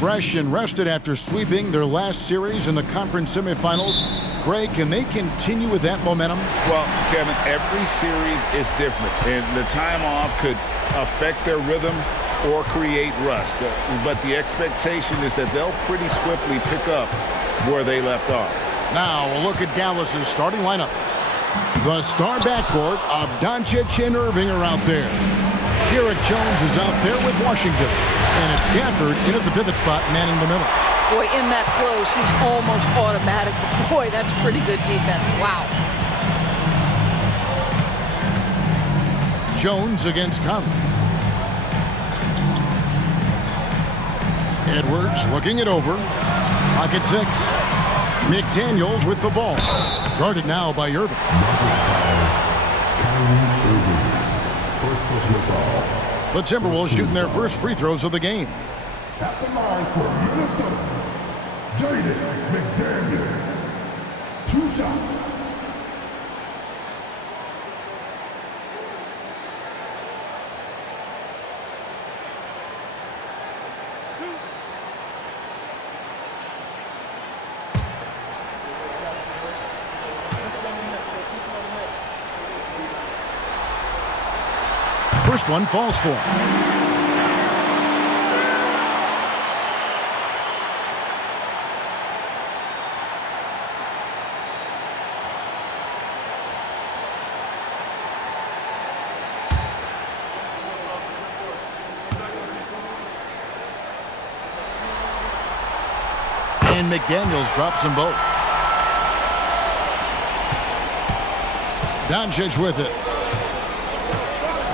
fresh and rested after sweeping their last series in the conference semifinals. Greg, can they continue with that momentum? Well, Kevin, every series is different, and the time off could affect their rhythm or create rust. But the expectation is that they'll pretty swiftly pick up where they left off. Now a look at Dallas's starting lineup. The star backcourt of Doncic and Irving are out there. Derek Jones is out there with Washington. And it's Gafford in at the pivot spot, manning the middle. Boy, in that close, he's almost automatic. But boy, that's pretty good defense. Wow. Jones against Conley. Edwards looking it over. Pocket 6. McDaniels with the ball. Guarded now by Irving. The Timberwolves shooting their first free throws of the game. At the line for Minnesota, Jaden McDaniels. 2 shots. First one falls for him. And McDaniels drops them both. Doncic with it.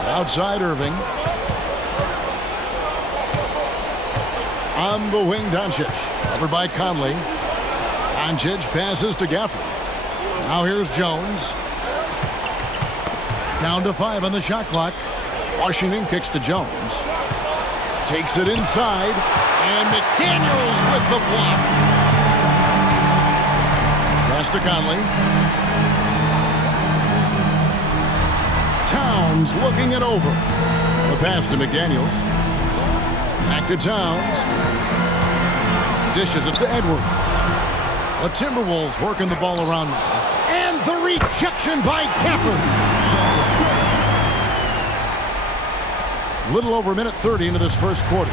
Outside Irving. On the wing, Doncic. Covered by Conley. Doncic passes to Gafford. Now here's Jones. Down to 5 on the shot clock. Washington kicks to Jones. Takes it inside. And McDaniels with the block. Pass to Conley. Towns looking it over. The pass to McDaniels. Back to Towns. Dishes it to Edwards. The Timberwolves working the ball around now. And the rejection by Gafford. Little over a minute 30 into this first quarter.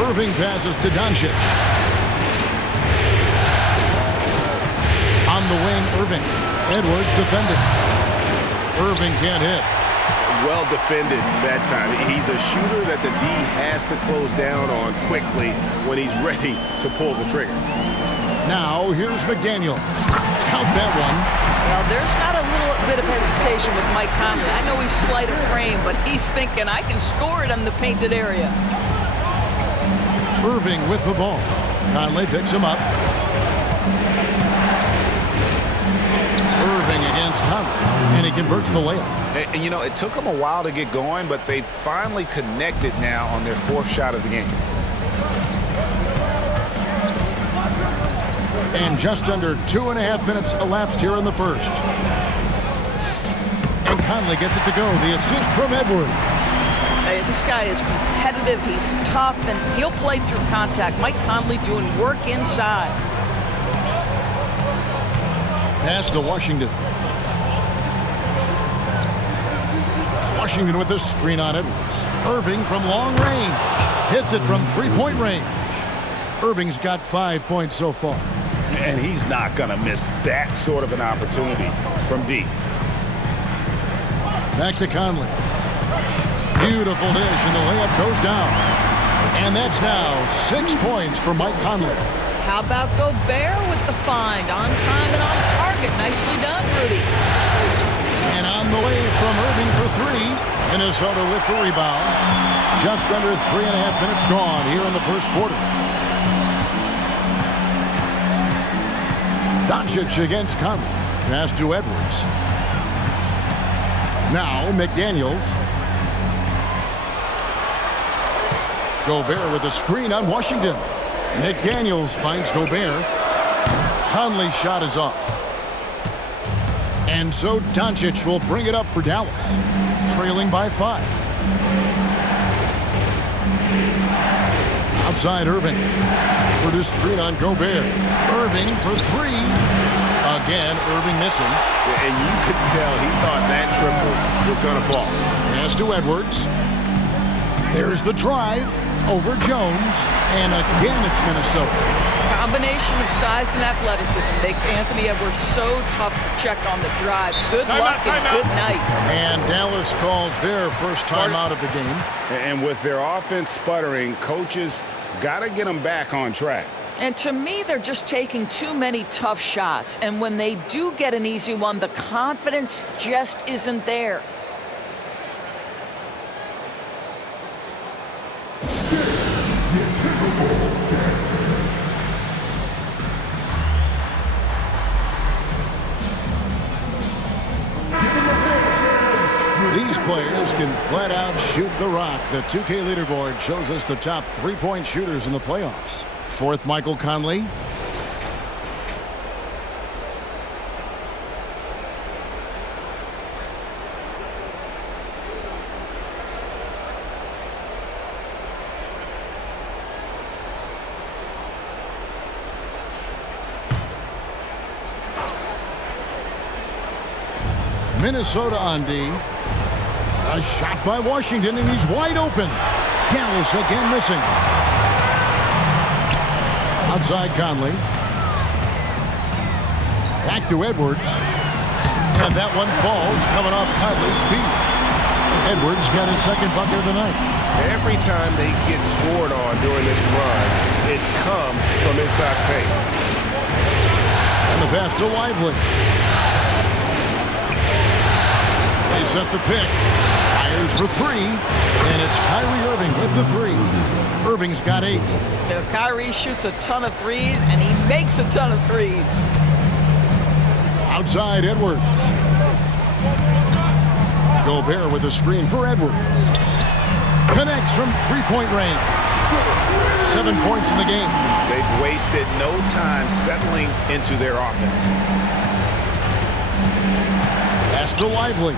Irving passes to Doncic. On the wing, Irving. Edwards defending. Irving can't hit. Well defended that time. He's a shooter that the D has to close down on quickly when he's ready to pull the trigger. Now here's McDaniel. Count that one. Well, there's not a little bit of hesitation with Mike Conley. I know he's slight of frame, but he's thinking I can score it in the painted area. Irving with the ball. Conley picks him up. Irving against Conley, and he converts the layup. And, you know, it took them a while to get going, but they finally connected now on their 4th shot of the game. And just under 2.5 minutes elapsed here in the first. And Conley gets it to go. The assist from Edwards. Hey, this guy is competitive. He's tough, and he'll play through contact. Mike Conley doing work inside. Pass to Washington. Washington with the screen on Edwards. Irving from long range. Hits it from 3-point range. Irving's got 5 points so far. And he's not going to miss that sort of an opportunity from deep. Back to Conley. Beautiful dish, and the layup goes down. And that's now 6 points for Mike Conley. How about Gobert with the find? On time and on target. Nicely done, Rudy. And on the way from Irving for 3. Minnesota with the rebound. Just under 3.5 minutes gone here in the first quarter. Doncic against Conley. Pass to Edwards. Now McDaniels. Gobert with a screen on Washington. McDaniels finds Gobert. Conley's shot is off. And so Doncic will bring it up for Dallas, trailing by 5. Outside Irving. For the screen on Gobert. Irving for three. Again, Irving missing. And you could tell he thought that triple was going to fall. Pass to Edwards. There's the drive over Jones. And again, it's Minnesota. Combination of size and athleticism makes Anthony Edwards so tough to check on the drive. Good luck and good night. And Dallas calls their first timeout of the game. And with their offense sputtering, coaches got to get them back on track. And to me, they're just taking too many tough shots. And when they do get an easy one, the confidence just isn't there. These players can flat out shoot the rock. The 2K leaderboard shows us the top three-point shooters in the playoffs. Fourth, Michael Conley. Minnesota on D. A shot by Washington, and he's wide open. Dallas again missing. Outside Conley. Back to Edwards. And that one falls, coming off Conley's feet. Edwards got his second bucket of the night. Every time they get scored on during this run, it's come from inside the paint. And the pass to Lively. They set the pick. Fires for three. And it's Kyrie Irving with the three. Irving's got 8. Now, Kyrie shoots a ton of threes, and he makes a ton of threes. Outside Edwards. Gobert with a screen for Edwards. Connects from three-point range. 7 points in the game. They've wasted no time settling into their offense. Pass to Lively.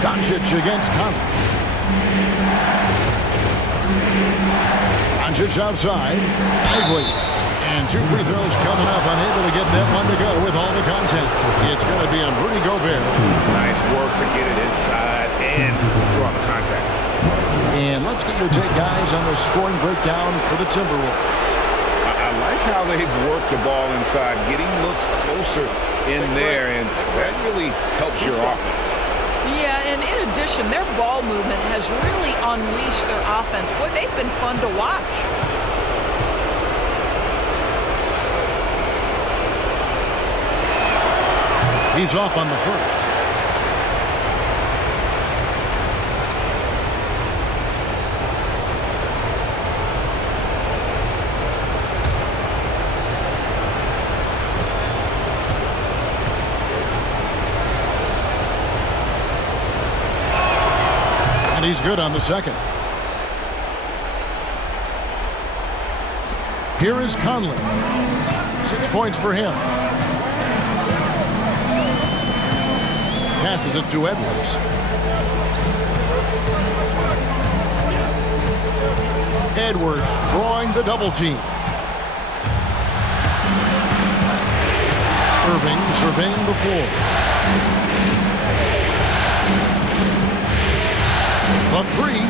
Doncic against Conley. Doncic outside. Lively. And 2 free throws coming up. Unable to get that one to go with all the content. It's going to be on Rudy Gobert. Nice work to get it inside and draw the contact. And let's get your take, guys, on the scoring breakdown for the Timberwolves. I like how they've worked the ball inside, getting looks closer in there, and that really helps your offense. Yeah, and in addition, their ball movement has really unleashed their offense. Boy, they've been fun to watch. He's off on the first. And he's good on the second. Here is Conley. 6 points for him. Passes it to Edwards. Edwards drawing the double team. Irving surveying the floor. The three.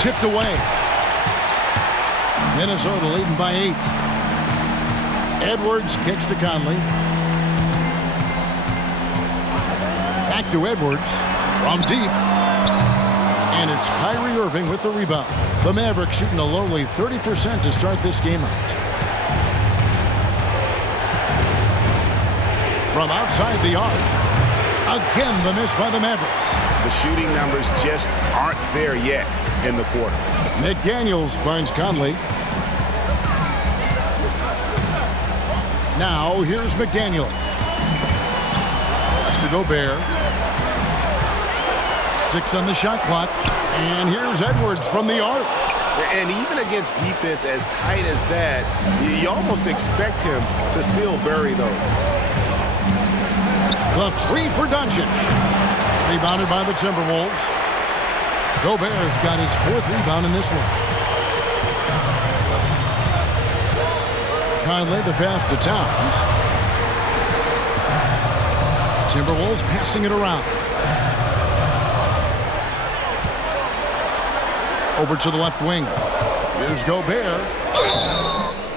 Tipped away. Minnesota leading by 8. Edwards kicks to Conley. Back to Edwards from deep. And it's Kyrie Irving with the rebound. The Mavericks shooting a lowly 30% to start this game out. From outside the arc. Again, the miss by the Mavericks. The shooting numbers just aren't there yet in the quarter. McDaniels finds Conley. Now, here's McDaniels. Pass to Gobert. 6 on the shot clock. And here's Edwards from the arc. And even against defense as tight as that, you almost expect him to still bury those. The three for Doncic. Rebounded by the Timberwolves. Gobert's got his 4th rebound in this one. Conley the pass to Towns. Timberwolves passing it around. Over to the left wing. Here's Gobert.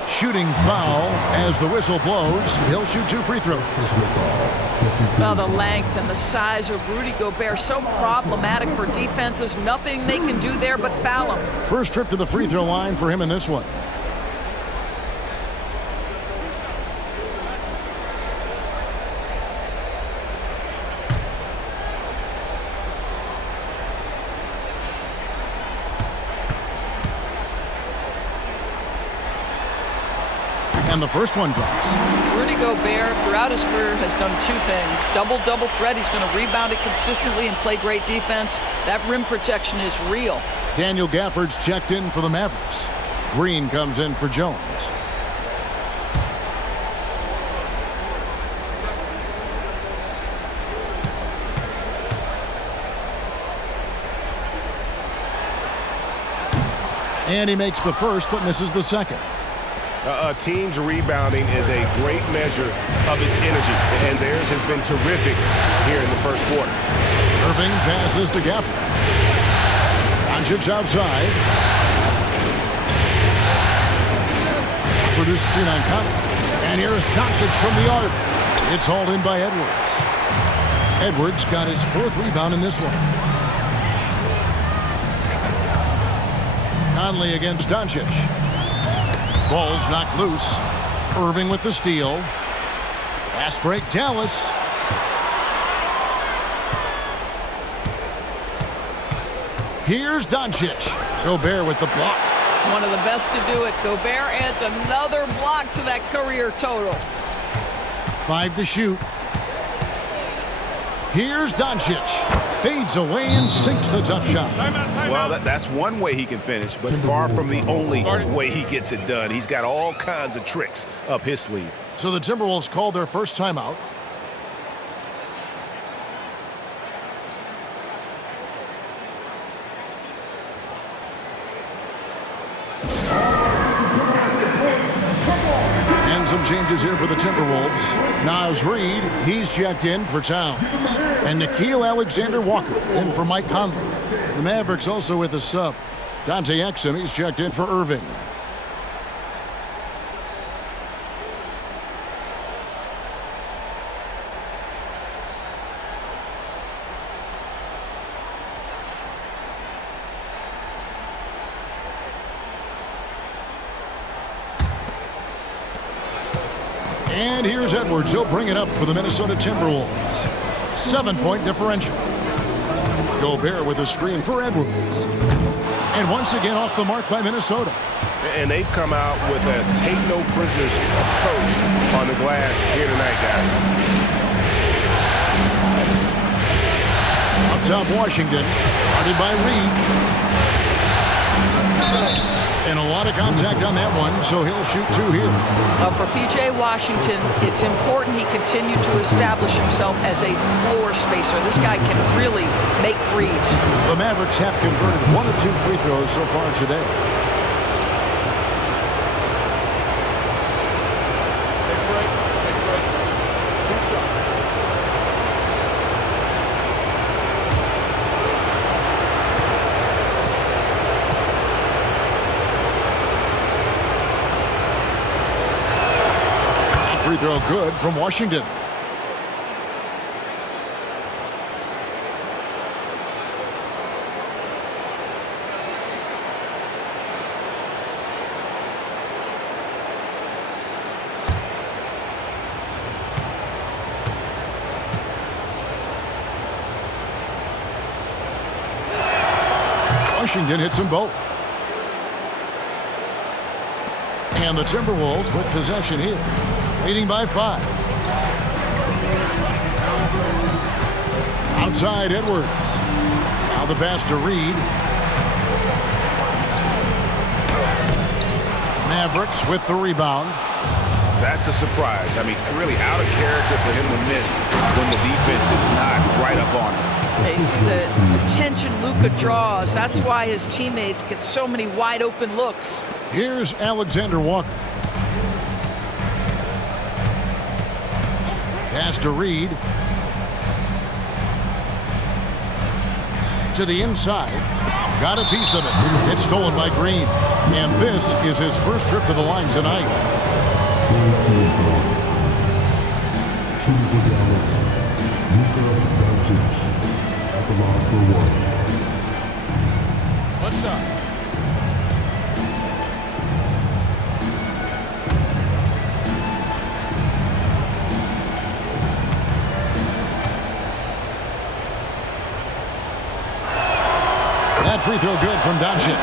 Shooting foul as the whistle blows. He'll shoot 2 free throws. Well, the length and the size of Rudy Gobert so problematic for defenses. Nothing they can do there but foul him. First trip to the free throw line for him in this one. And the first one drops. Rudy Gobert, throughout his career, has done 2 things. Double-double threat. He's going to rebound it consistently and play great defense. That rim protection is real. Daniel Gafford's checked in for the Mavericks. Green comes in for Jones. And he makes the first but misses the second. A team's rebounding is a great measure of its energy, and theirs has been terrific here in the first quarter. Irving passes to Gafford. Doncic outside. Produced screen on Conley. And here's Doncic from the arc. It's hauled in by Edwards. Edwards got his 4th rebound in this one. Conley against Doncic. Ball's knocked loose. Irving with the steal. Fast break, Dallas. Here's Doncic. Gobert with the block. One of the best to do it. Gobert adds another block to that career total. 5 to shoot. Here's Doncic. Fades away and sinks the tough shot. Well, that's one way he can finish, but far from the only way he gets it done. He's got all kinds of tricks up his sleeve. So the Timberwolves called their first timeout. And some changes here for the Timberwolves. Naz Reid, he's checked in for Towns. And Nickeil Alexander-Walker in for Mike Conley. The Mavericks also with a sub. Dante Exum, he's checked in for Irving. And here's Edwards. He'll bring it up for the Minnesota Timberwolves. 7-point differential. Gobert with a screen for Edwards. And once again off the mark by Minnesota. And they've come out with a take-no-prisoners approach on the glass here tonight, guys. Up top, Washington. Guarded by Reid. And a lot of contact on that one, so he'll shoot 2 here. For P.J. Washington, it's important he continue to establish himself as a floor spacer. This guy can really make threes. The Mavericks have converted 1 of 2 free throws so far today. Free throw good from Washington. Washington hits them both. And the Timberwolves with possession here. Leading by 5. Outside Edwards. Now the pass to Reid. Mavericks with the rebound. That's a surprise. I mean, really out of character for him to miss when the defense is not right up on him. They see the attention Luka draws. That's why his teammates get so many wide open looks. Here's Alexander Walker. Pass to Reed. To the inside. Got a piece of it. It's stolen by Green. And this is his first trip to the line tonight. What's up? That free throw good from Doncic.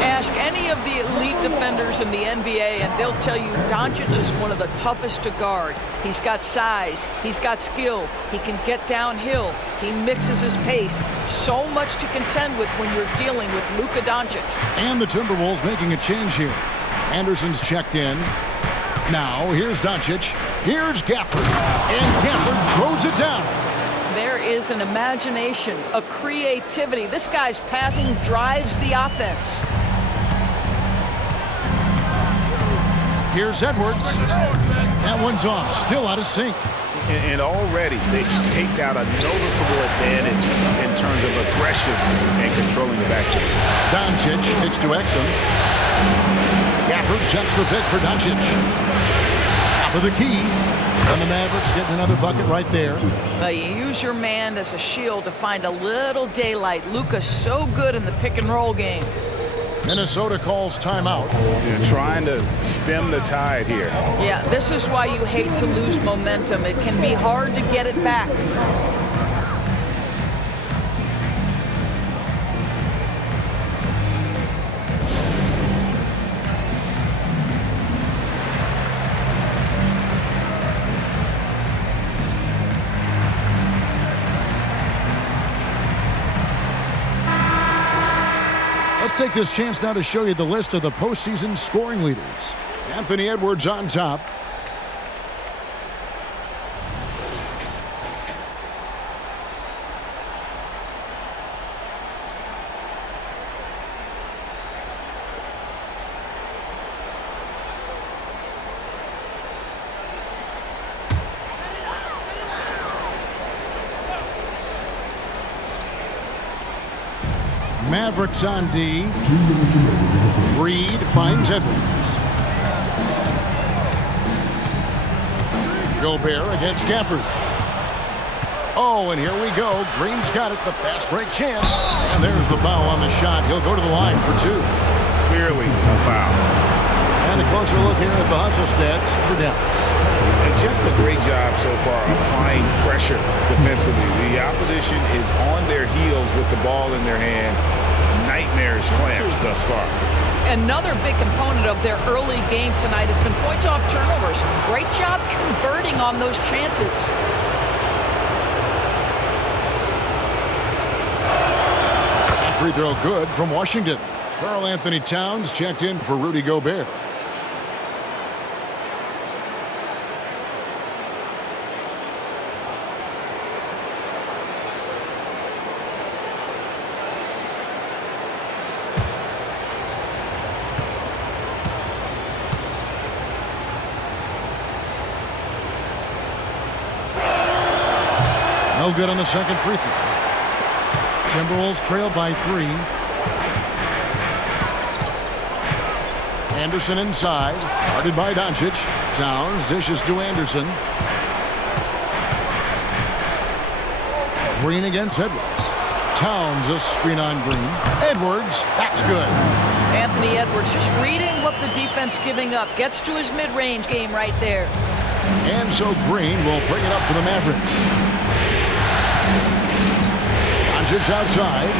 Ask any of the elite defenders in the NBA, and they'll tell you Doncic is one of the toughest to guard. He's got size. He's got skill. He can get downhill. He mixes his pace. So much to contend with when you're dealing with Luka Doncic. And the Timberwolves making a change here. Anderson's checked in. Now, here's Doncic. Here's Gafford. And Gafford throws it down. There is an imagination, a creativity. This guy's passing drives the offense. Here's Edwards. That one's off, still out of sync. And already they've staked out a noticeable advantage in terms of aggression and controlling the backcourt. Doncic kicks to Exum. Gafford sets the pick for Doncic. Top of the key. And the Mavericks getting another bucket right there. You use your man as a shield to find a little daylight. Luka's so good in the pick and roll game. Minnesota calls timeout. They're trying to stem the tide here. Yeah, this is why you hate to lose momentum. It can be hard to get it back. Let's take this chance now to show you the list of the postseason scoring leaders. Anthony Edwards on top. Mavericks on D. Reed finds Edwards. Gobert against Gafford. Oh, and here we go. Green's got it. The fast break chance. And there's the foul on the shot. He'll go to the line for two. Clearly a foul. And a closer look here at the hustle stats for Dallas. And just a great job so far applying pressure defensively. The opposition is on their heels with the ball in their hand. Nightmarish clamps thus far. Another big component of their early game tonight has been points off turnovers. Great job converting on those chances. That free throw good from Washington. Karl Anthony Towns checked in for Rudy Gobert. No good on the second free throw. Timberwolves trail by 3. Anderson inside. Guarded by Doncic. Towns dishes to Anderson. Green against Edwards. Towns a screen on Green. Edwards, that's good. Anthony Edwards just reading what the defense giving up. Gets to his mid-range game right there. And so Green will bring it up for the Mavericks. Doncic outside.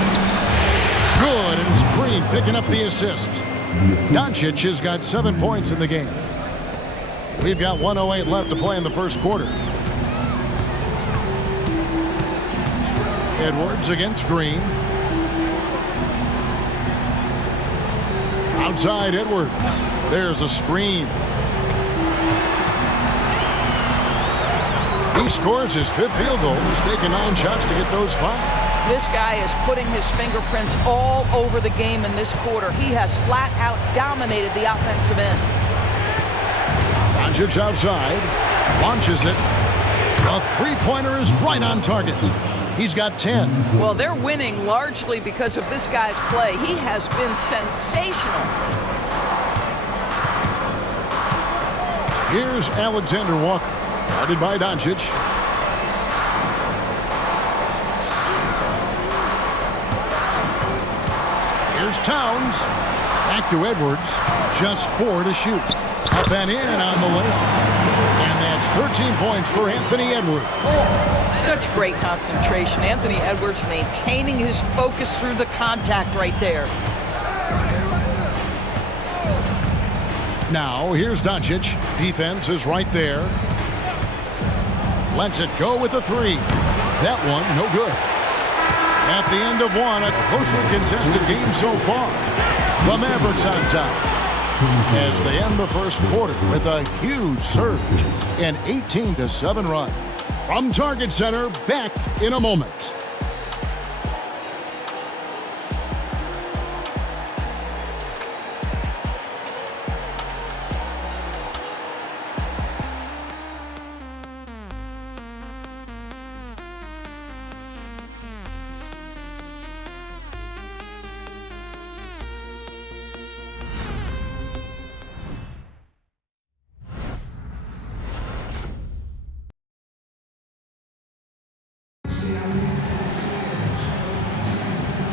Good, and it's Green picking up the assist. Doncic has got 7 points in the game. We've got 1:08 left to play in the first quarter. Edwards against Green. Outside Edwards. There's a screen. He scores his 5th field goal. He's taken 9 shots to get those 5. This guy is putting his fingerprints all over the game in this quarter. He has flat out dominated the offensive end. Doncic outside, launches it. A three-pointer is right on target. He's got 10. Well, they're winning largely because of this guy's play. He has been sensational. Here's Alexander Walker, guarded by Doncic. Here's Towns. Back to Edwards. Just 4 to shoot. Up and in on the layup. And that's 13 points for Anthony Edwards. Such great concentration. Anthony Edwards maintaining his focus through the contact right there. Now, here's Doncic. Defense is right there. Lets it go with the three. That one, no good. At the end of one, a closely contested game so far. The Mavericks on top as they end the first quarter with a huge surge, an 18-7 run. From Target Center, back in a moment.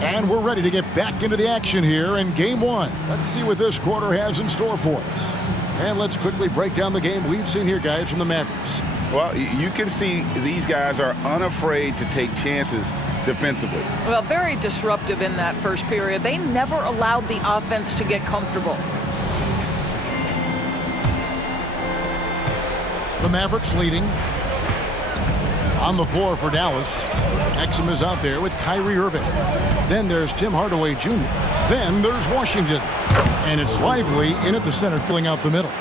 And we're ready to get back into the action here in Game 1. Let's see what this quarter has in store for us. And let's quickly break down the game we've seen here, guys, from the Mavericks. Well, you can see these guys are unafraid to take chances defensively. Well, very disruptive in that first period. They never allowed the offense to get comfortable. The Mavericks leading. On the floor for Dallas. Exum is out there with Kyrie Irving. Then there's Tim Hardaway Jr. Then there's Washington. And it's Lively in at the center, filling out the middle.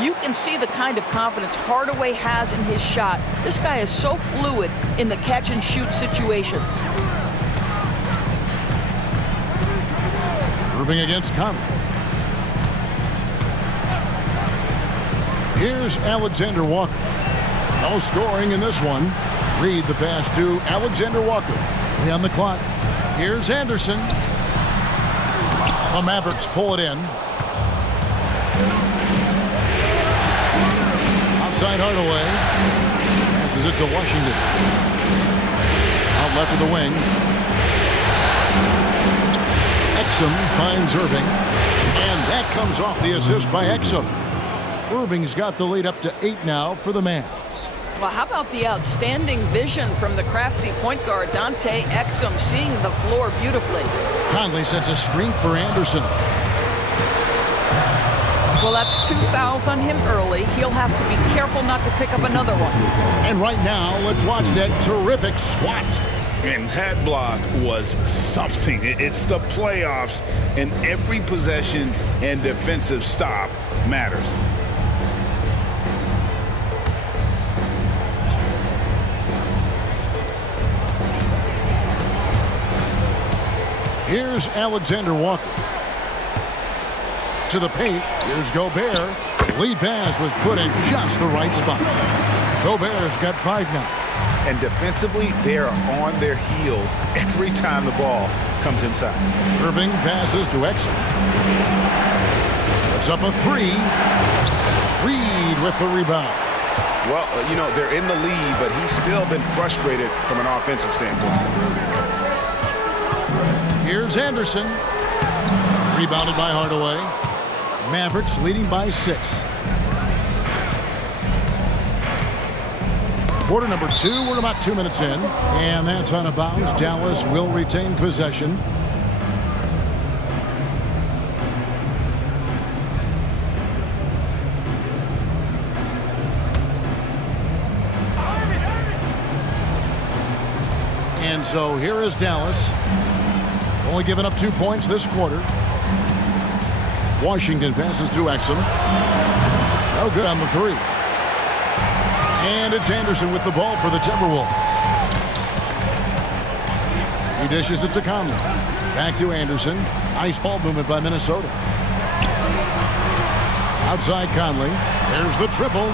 You can see the kind of confidence Hardaway has in his shot. This guy is so fluid in the catch-and-shoot situations. Irving against Conley. Here's Alexander Walker. No scoring in this one. Reed the pass to Alexander Walker. On the clock. Here's Anderson. The Mavericks pull it in. Outside Hardaway. Passes it to Washington. Out left of the wing. Exum finds Irving. And that comes off the assist by Exum. Irving's got the lead up to 8 now for the Mavs. Well, how about the outstanding vision from the crafty point guard, Dante Exum, seeing the floor beautifully. Conley sets a screen for Anderson. Well, that's 2 fouls on him early. He'll have to be careful not to pick up another one. And right now, let's watch that terrific swat. And that block was something. It's the playoffs, and every possession and defensive stop matters. Here's Alexander Walker. To the paint. Here's Gobert. Lead pass was put in just the right spot. Gobert's got 5 now. And defensively, they are on their heels every time the ball comes inside. Irving passes to Exum. Puts up a 3. Reed with the rebound. Well, you know, they're in the lead, but he's still been frustrated from an offensive standpoint. Here's Anderson. Rebounded by Hardaway. Mavericks leading by 6. Quarter number 2. We're about 2 minutes in. And that's out of bounds. Dallas will retain possession. And so here is Dallas. Only given up 2 points this quarter. Washington passes to Exum. No good on the 3. And it's Anderson with the ball for the Timberwolves. He dishes it to Conley. Back to Anderson. Nice ball movement by Minnesota. Outside Conley. There's the triple.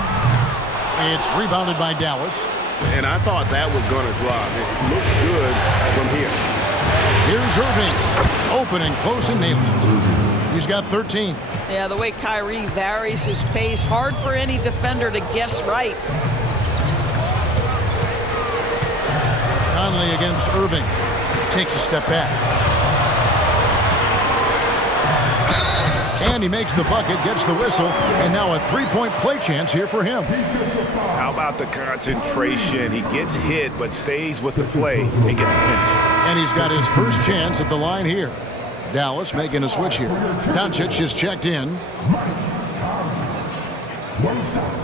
It's rebounded by Dallas. And I thought that was going to drop. It looked good from here. Here's Irving. Open and close and nails it. He's got 13. Yeah, the way Kyrie varies his pace, hard for any defender to guess right. Conley against Irving. Takes a step back. And he makes the bucket, gets the whistle, and now a three-point play chance here for him. How about the concentration? He gets hit, but stays with the play and gets the finish. And he's got his first chance at the line here. Dallas making a switch here. Doncic is checked in. One side.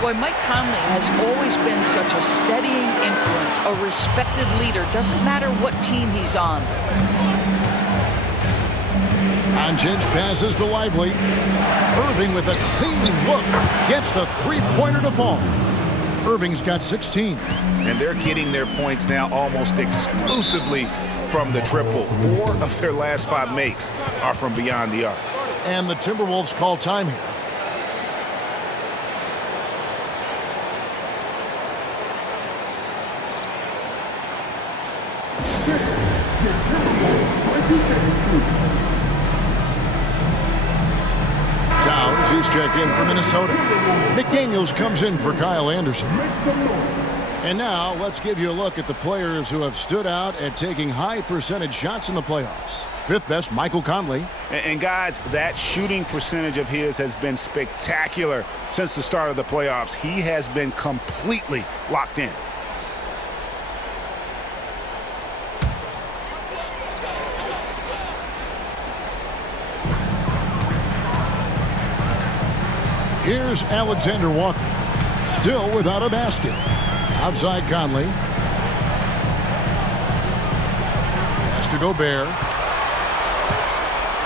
Boy, Mike Conley has always been such a steadying influence, a respected leader. Doesn't matter what team he's on. Doncic passes to Lively. Irving with a clean look gets the three-pointer to fall. Irving's got 16. And they're getting their points now almost exclusively from the triple. 4 of their last 5 makes are from beyond the arc. And the Timberwolves call time here. Towns, he's checked in for Minnesota. McDaniels comes in for Kyle Anderson. And now let's give you a look at the players who have stood out at taking high percentage shots in the playoffs. 5th best, Michael Conley. And guys, that shooting percentage of his has been spectacular since the start of the playoffs. He has been completely locked in. Here's Alexander Walker, still without a basket. Outside Conley. Pass to Gobert.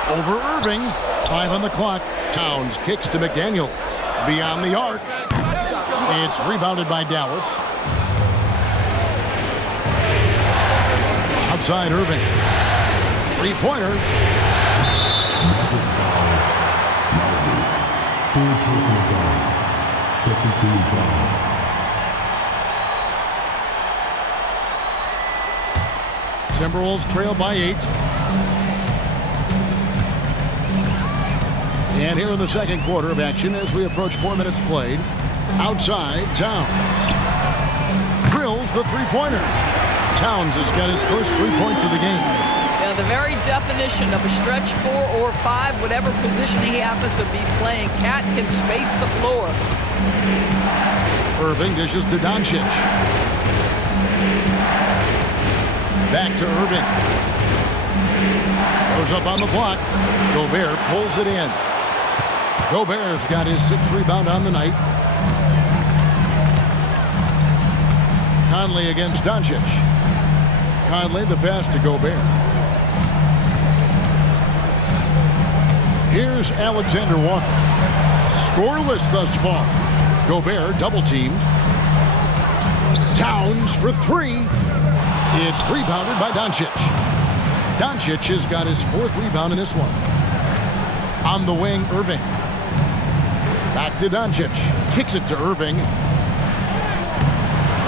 Over Irving. 5 on the clock. Towns kicks to McDaniels. Beyond the arc. It's rebounded by Dallas. Outside Irving. Three-pointer. Second team foul. Timberwolves trail by 8. And here in the second quarter of action as we approach 4 minutes played. Outside, Towns. Drills the three-pointer. Towns has got his first 3 points of the game. Yeah, the very definition of a stretch 4 or 5, whatever position he happens to be playing, Cat can space the floor. Irving dishes to Doncic. Back to Irving. Goes up on the block. Gobert pulls it in. Gobert's got his 6th rebound on the night. Conley against Doncic. Conley the pass to Gobert. Here's Alexander Walker. Scoreless thus far. Gobert double-teamed. Towns for 3. It's rebounded by Doncic. Doncic has got his 4th rebound in this one. On the wing, Irving. Back to Doncic. Kicks it to Irving.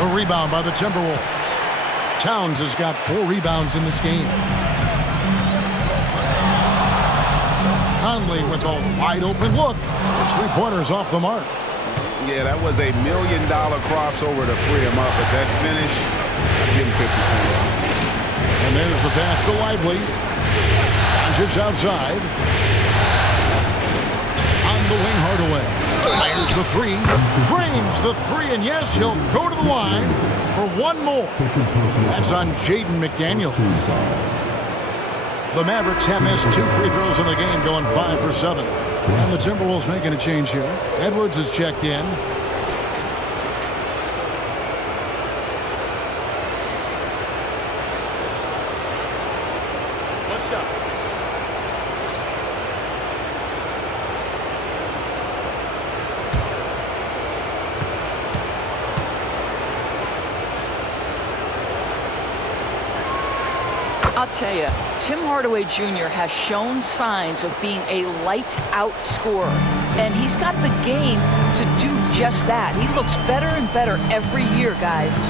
A rebound by the Timberwolves. Towns has got 4 rebounds in this game. Conley with a wide-open look. His three-pointer's off the mark. Yeah, that was a $1 million crossover to free him up, but that finish, I'd give him 50 cents. And there's the pass to Lively. Doncic outside. On the wing, Hardaway. Fires the 3. Drains the 3, and yes, he'll go to the line for 1 more. That's on Jaden McDaniels. The Mavericks have missed 2 free throws in the game, going 5 for 7. And the Timberwolves making a change here. Edwards is checked in. I'll tell you, Tim Hardaway Jr. has shown signs of being a lights-out scorer, and he's got the game to do just that. He looks better and better every year, guys.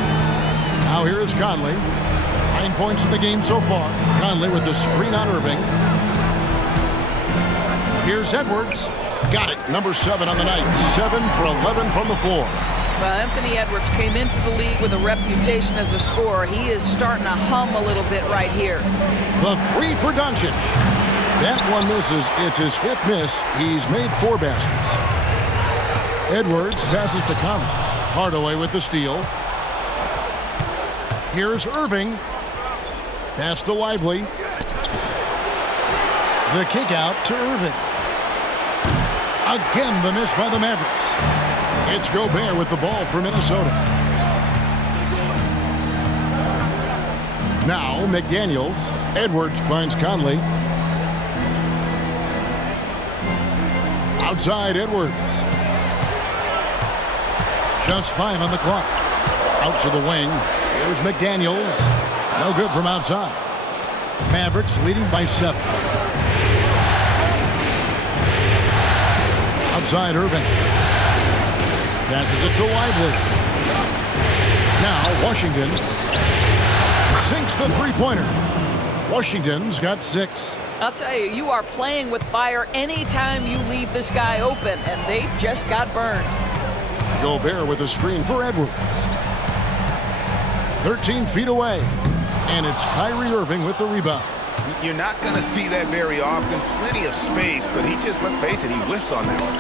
Now here is Conley. 9 points in the game so far. Conley with the screen on Irving. Here's Edwards. Got it. Number 7 on the night. 7 for 11 from the floor. Well, Anthony Edwards came into the league with a reputation as a scorer. He is starting to hum a little bit right here. The 3 for Doncic. That one misses. It's his 5th miss. He's made 4 baskets. Edwards passes to Conley. Hardaway with the steal. Here's Irving. Pass to Lively. The kick out to Irving. Again, the miss by the Mavericks. It's Gobert with the ball for Minnesota. Now, McDaniels. Edwards finds Conley. Outside, Edwards. Just 5 on the clock. Out to the wing. Here's McDaniels. No good from outside. Mavericks leading by 7. Outside Irving. Passes it to Lively. Now Washington sinks the three-pointer. Washington's got 6. I'll tell you, you are playing with fire anytime you leave this guy open, and they just got burned. Gobert with a screen for Edwards. 13 feet away. And it's Kyrie Irving with the rebound. You're not going to see that very often. Plenty of space, but he just, let's face it, he whiffs on that one.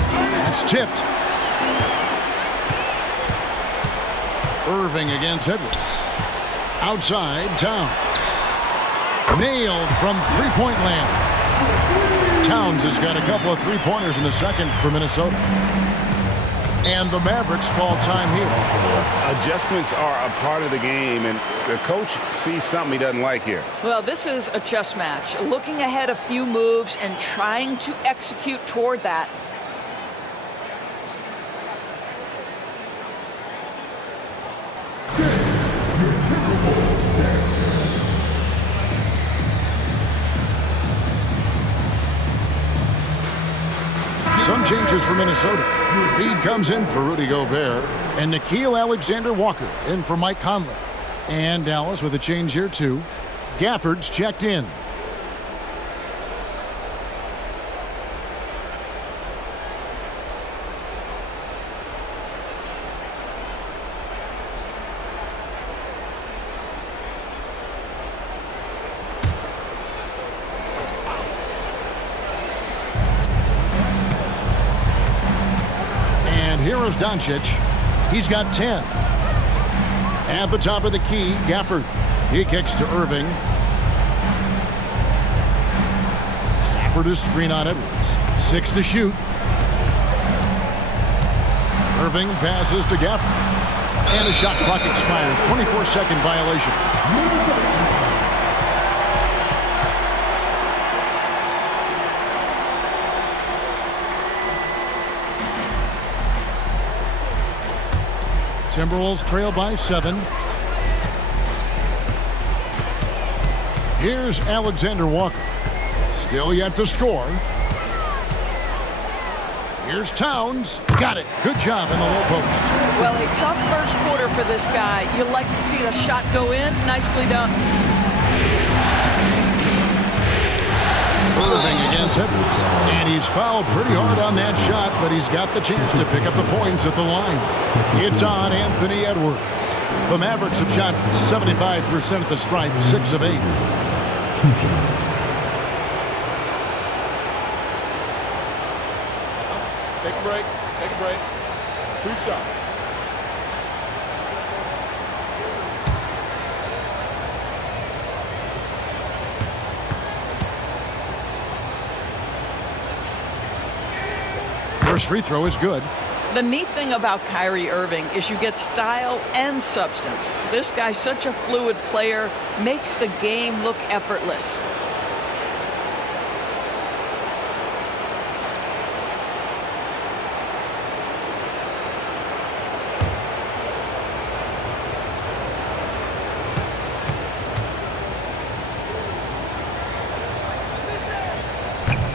It's tipped. Irving against Edwards. Outside, Towns. Nailed from three-point land. Towns has got a couple of three-pointers in the second for Minnesota. And the Mavericks call time here. Adjustments are a part of the game, and the coach sees something he doesn't like here. Well, this is a chess match. Looking ahead a few moves and trying to execute toward that. Some changes for Minnesota. Reed comes in for Rudy Gobert, and Nickeil Alexander-Walker in for Mike Conley. And Dallas with a change here too. Gafford's checked in. Here is Doncic. He's got 10. At the top of the key, Gafford. He kicks to Irving. Gafford is screen on Edwards. 6 to shoot. Irving passes to Gafford. And the shot clock expires. 24-second violation. Timberwolves trail by 7. Here's Alexander Walker. Still yet to score. Here's Towns. Got it. Good job in the low post. Well, a tough first quarter for this guy. You like to see the shot go in. Nicely done. Irving against Edwards. And he's fouled pretty hard on that shot, but he's got the chance to pick up the points at the line. It's on Anthony Edwards. The Mavericks have shot 75% at the stripe, 6 of 8. 2 shots. Take a break. Take a break. 2 shots. First free throw is good. The neat thing about Kyrie Irving is you get style and substance. This guy's such a fluid player, makes the game look effortless.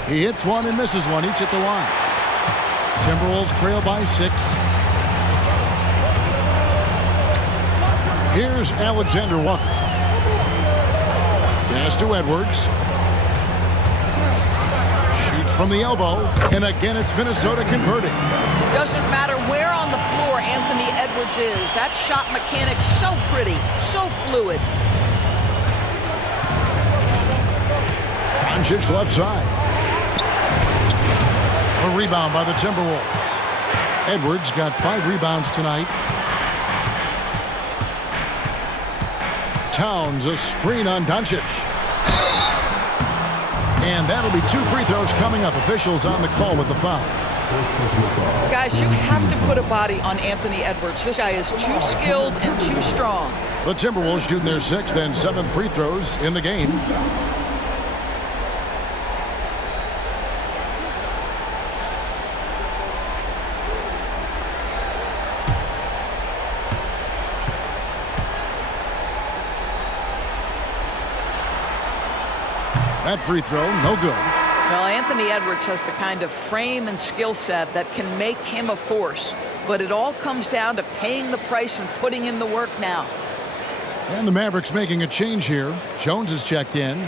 He hits one and misses one, each at the line. Timberwolves trail by 6. Here's Alexander Walker. Pass to Edwards. Shoots from the elbow, and again it's Minnesota converting. Doesn't matter where on the floor Anthony Edwards is. That shot mechanic so pretty, so fluid. Doncic left side. A rebound by the Timberwolves. Edwards got 5 rebounds tonight. Towns, a screen on Doncic. And that'll be 2 free throws coming up. Officials on the call with the foul. Guys, you have to put a body on Anthony Edwards. This guy is too skilled and too strong. The Timberwolves shooting their 6th and 7th free throws in the game. That free throw, no good. Well, Anthony Edwards has the kind of frame and skill set that can make him a force. But it all comes down to paying the price and putting in the work now. And the Mavericks making a change here. Jones is checked in.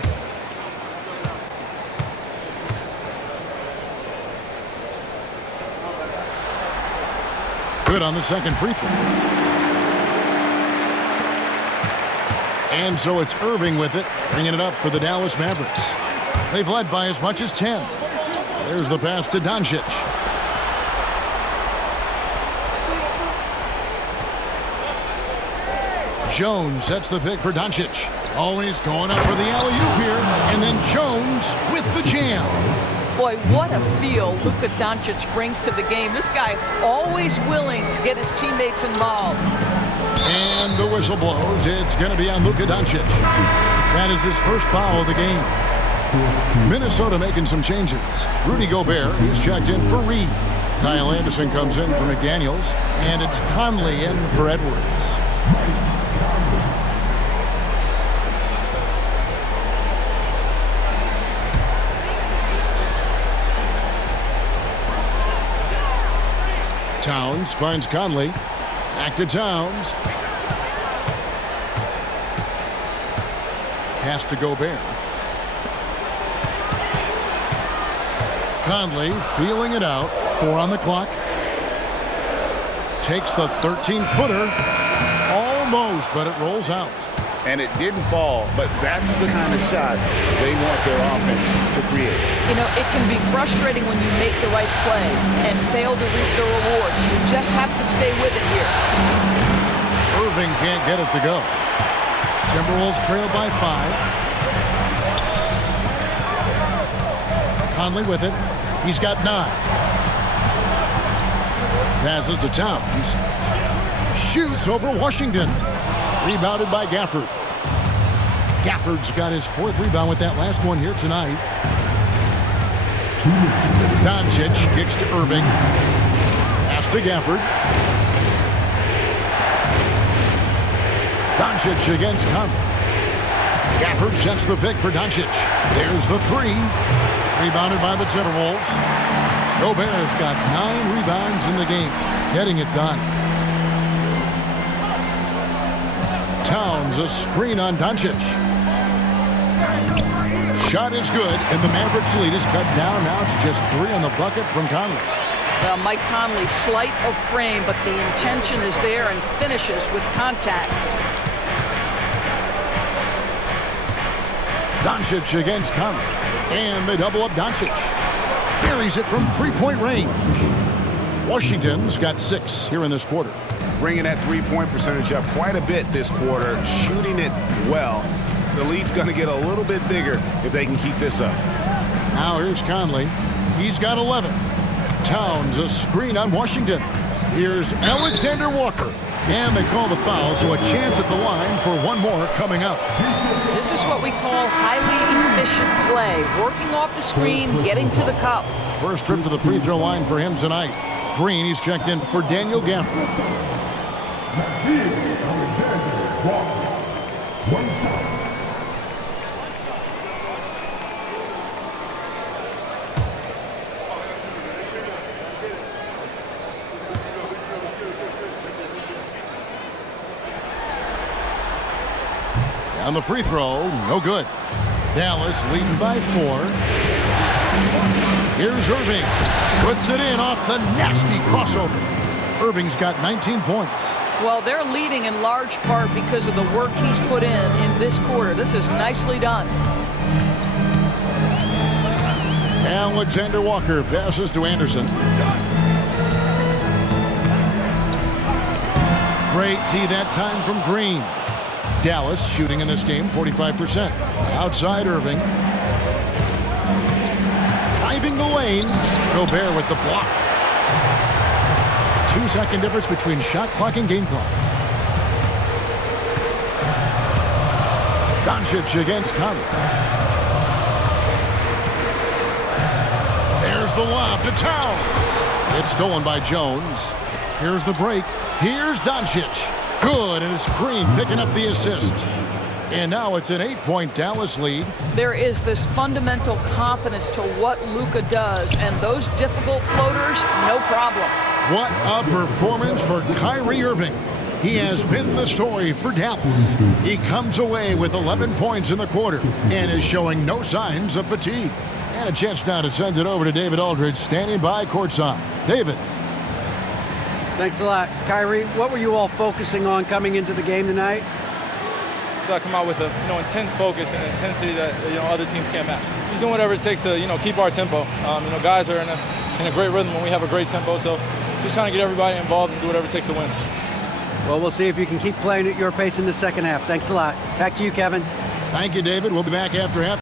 Good on the second free throw. And so it's Irving with it, bringing it up for the Dallas Mavericks. They've led by as much as 10. There's the pass to Doncic. Jones sets the pick for Doncic. Always going up for the alley-oop here. And then Jones with the jam. Boy, what a feel Luka Doncic brings to the game. This guy always willing to get his teammates involved. And the whistle blows. It's going to be on Luka Doncic. That is his first foul of the game. Minnesota making some changes. Rudy Gobert is checked in for Reed. Kyle Anderson comes in for McDaniels. And it's Conley in for Edwards. Towns finds Conley. Back to Towns. Pass to Gobert. Conley feeling it out. 4 on the clock. Takes the 13-footer. Almost, but it rolls out. And it didn't fall, but that's the kind of shot they want their offense to create. You know, it can be frustrating when you make the right play and fail to reap the rewards. You just have to stay with it here. Irving can't get it to go. Timberwolves trail by 5. Conley with it. He's got 9. Passes to Towns. Shoots over Washington. Rebounded by Gafford. Gafford's got his 4th rebound with that last one here tonight. Doncic kicks to Irving. Pass to Gafford. Doncic against Conley. Gafford sets the pick for Doncic. There's the 3. Rebounded by the Timberwolves. Gobert's got 9 rebounds in the game. Getting it done. Towns, a screen on Doncic. Shot is good, and the Mavericks lead is cut down now to just 3 on the bucket from Conley. Well, Mike Conley, slight of frame, but the intention is there and finishes with contact. Doncic against Conley. And they double up Doncic. Buries it from 3-point range. Washington's got 6 here in this quarter. Bringing that three-point percentage up quite a bit this quarter, shooting it well. The lead's going to get a little bit bigger if they can keep this up. Now here's Conley. He's got 11. Towns, a screen on Washington. Here's Alexander Walker. And they call the foul, so a chance at the line for one more coming up. This is what we call highly efficient play. Working off the screen, getting to the cup. First trip to the free throw line for him tonight. Green, he's checked in for Daniel Gafford. on the free throw. No good. Dallas leading by 4. Here's Irving. Puts it in off the nasty crossover. Irving's got 19 points. Well, they're leading in large part because of the work he's put in this quarter. This is nicely done. Alexander Walker passes to Anderson. Great tee that time from Green. Dallas shooting in this game 45%. Outside Irving. Driving the lane. Gobert with the block. 2-second difference between shot clock and game clock. Doncic against Conley. There's the lob to Towns. It's stolen by Jones. Here's the break. Here's Doncic. Good, and it's Green picking up the assist. And now it's an 8-point Dallas lead. There is this fundamental confidence to what Luka does, and those difficult floaters, no problem. What a performance for Kyrie Irving. He has been the story for Dallas. He comes away with 11 points in the quarter and is showing no signs of fatigue. And a chance now to send it over to David Aldridge, standing by courtside. David. Thanks a lot. Kyrie, what were you all focusing on coming into the game tonight? So I come out with a intense focus and intensity that other teams can't match. Just doing whatever it takes to keep our tempo. Guys are in a great rhythm when we have a great tempo. So just trying to get everybody involved and do whatever it takes to win. Well, we'll see if you can keep playing at your pace in the second half. Thanks a lot. Back to you, Kevin. Thank you, David. We'll be back after half.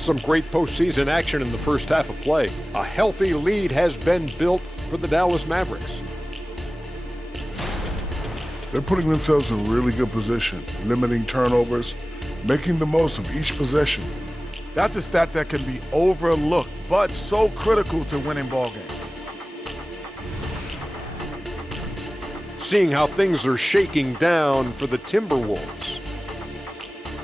Some great postseason action in the first half of play. A healthy lead has been built for the Dallas Mavericks. They're putting themselves in really good position, limiting turnovers, making the most of each possession. That's a stat that can be overlooked, but so critical to winning ball games. Seeing how things are shaking down for the Timberwolves.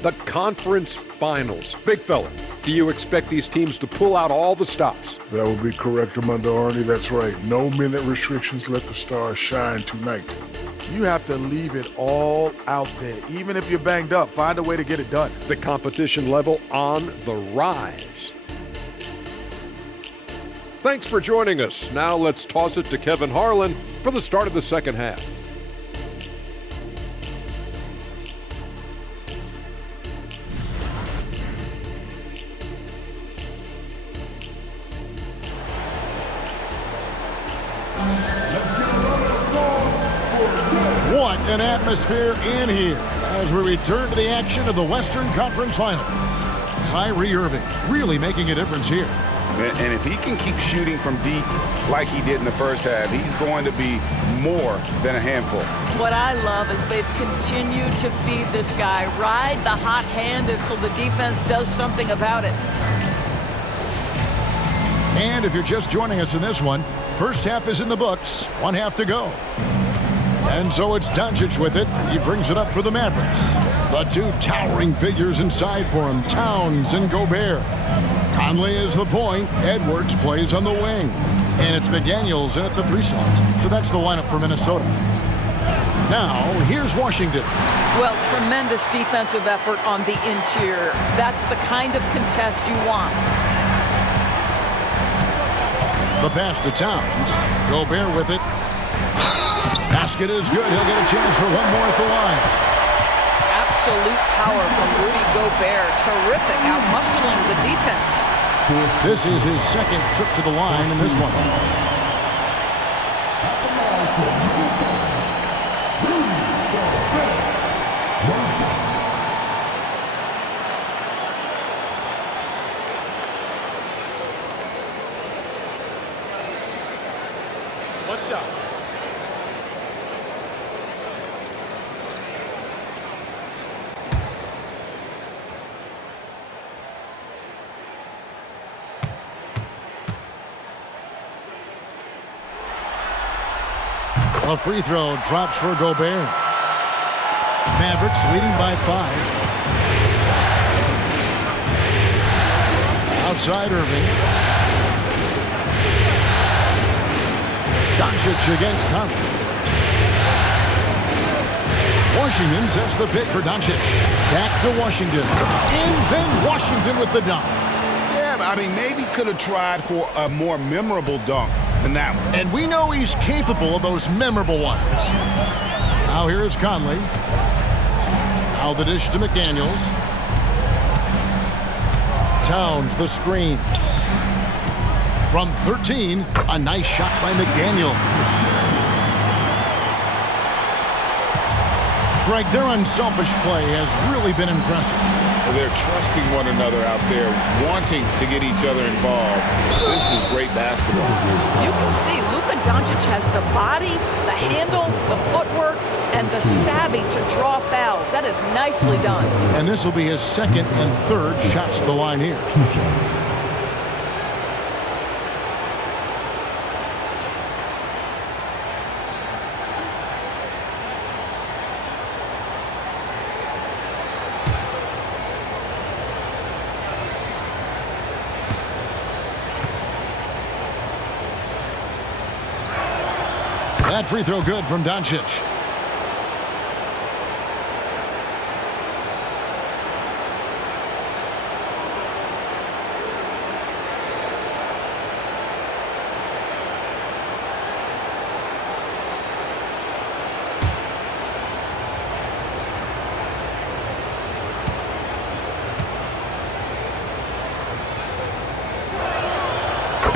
The conference finals. Big fella, do you expect these teams to pull out all the stops? That would be correct, Armando Arnie. That's right. No minute restrictions. Let the stars shine tonight. You have to leave it all out there. Even if you're banged up, find a way to get it done. The competition level on the rise. Thanks for joining us. Now let's toss it to Kevin Harlan for the start of the second half. What an atmosphere in here as we return to the action of the Western Conference Finals. Kyrie Irving really making a difference here. And if he can keep shooting from deep like he did in the first half, he's going to be more than a handful. What I love is they've continued to feed this guy, ride the hot hand until the defense does something about it. And if you're just joining us in this one, first half is in the books, 1 half to go. And so it's Doncic with it. He brings it up for the Mavericks. The two towering figures inside for him, Towns and Gobert. Conley is the point. Edwards plays on the wing. And it's McDaniels in at the 3 slot. So that's the lineup for Minnesota. Now, here's Washington. Well, tremendous defensive effort on the interior. That's the kind of contest you want. The pass to Towns. Gobert with it. Basket is good. He'll get a chance for one more at the line. Absolute power from Rudy Gobert. Terrific, out-muscling the defense. This is his second trip to the line in this one. What's up? A free throw drops for Gobert. Mavericks leading by 5. Outside Irving. Doncic against Conley. Washington sets the pick for Doncic. Back to Washington. And then Washington with the dunk. Yeah, I mean, maybe could have tried for a more memorable dunk than that one. And we know he's capable of those memorable ones. Now here is Conley. Now the dish to McDaniels. Towns the screen. From 13, a nice shot by McDaniels. Greg, their unselfish play has really been impressive. They're trusting one another out there, wanting to get each other involved. This is great basketball. You can see Luka Doncic has the body, the handle, the footwork, and the savvy to draw fouls. That is nicely done. And this will be his second and third shots to the line here. That free throw good from Doncic.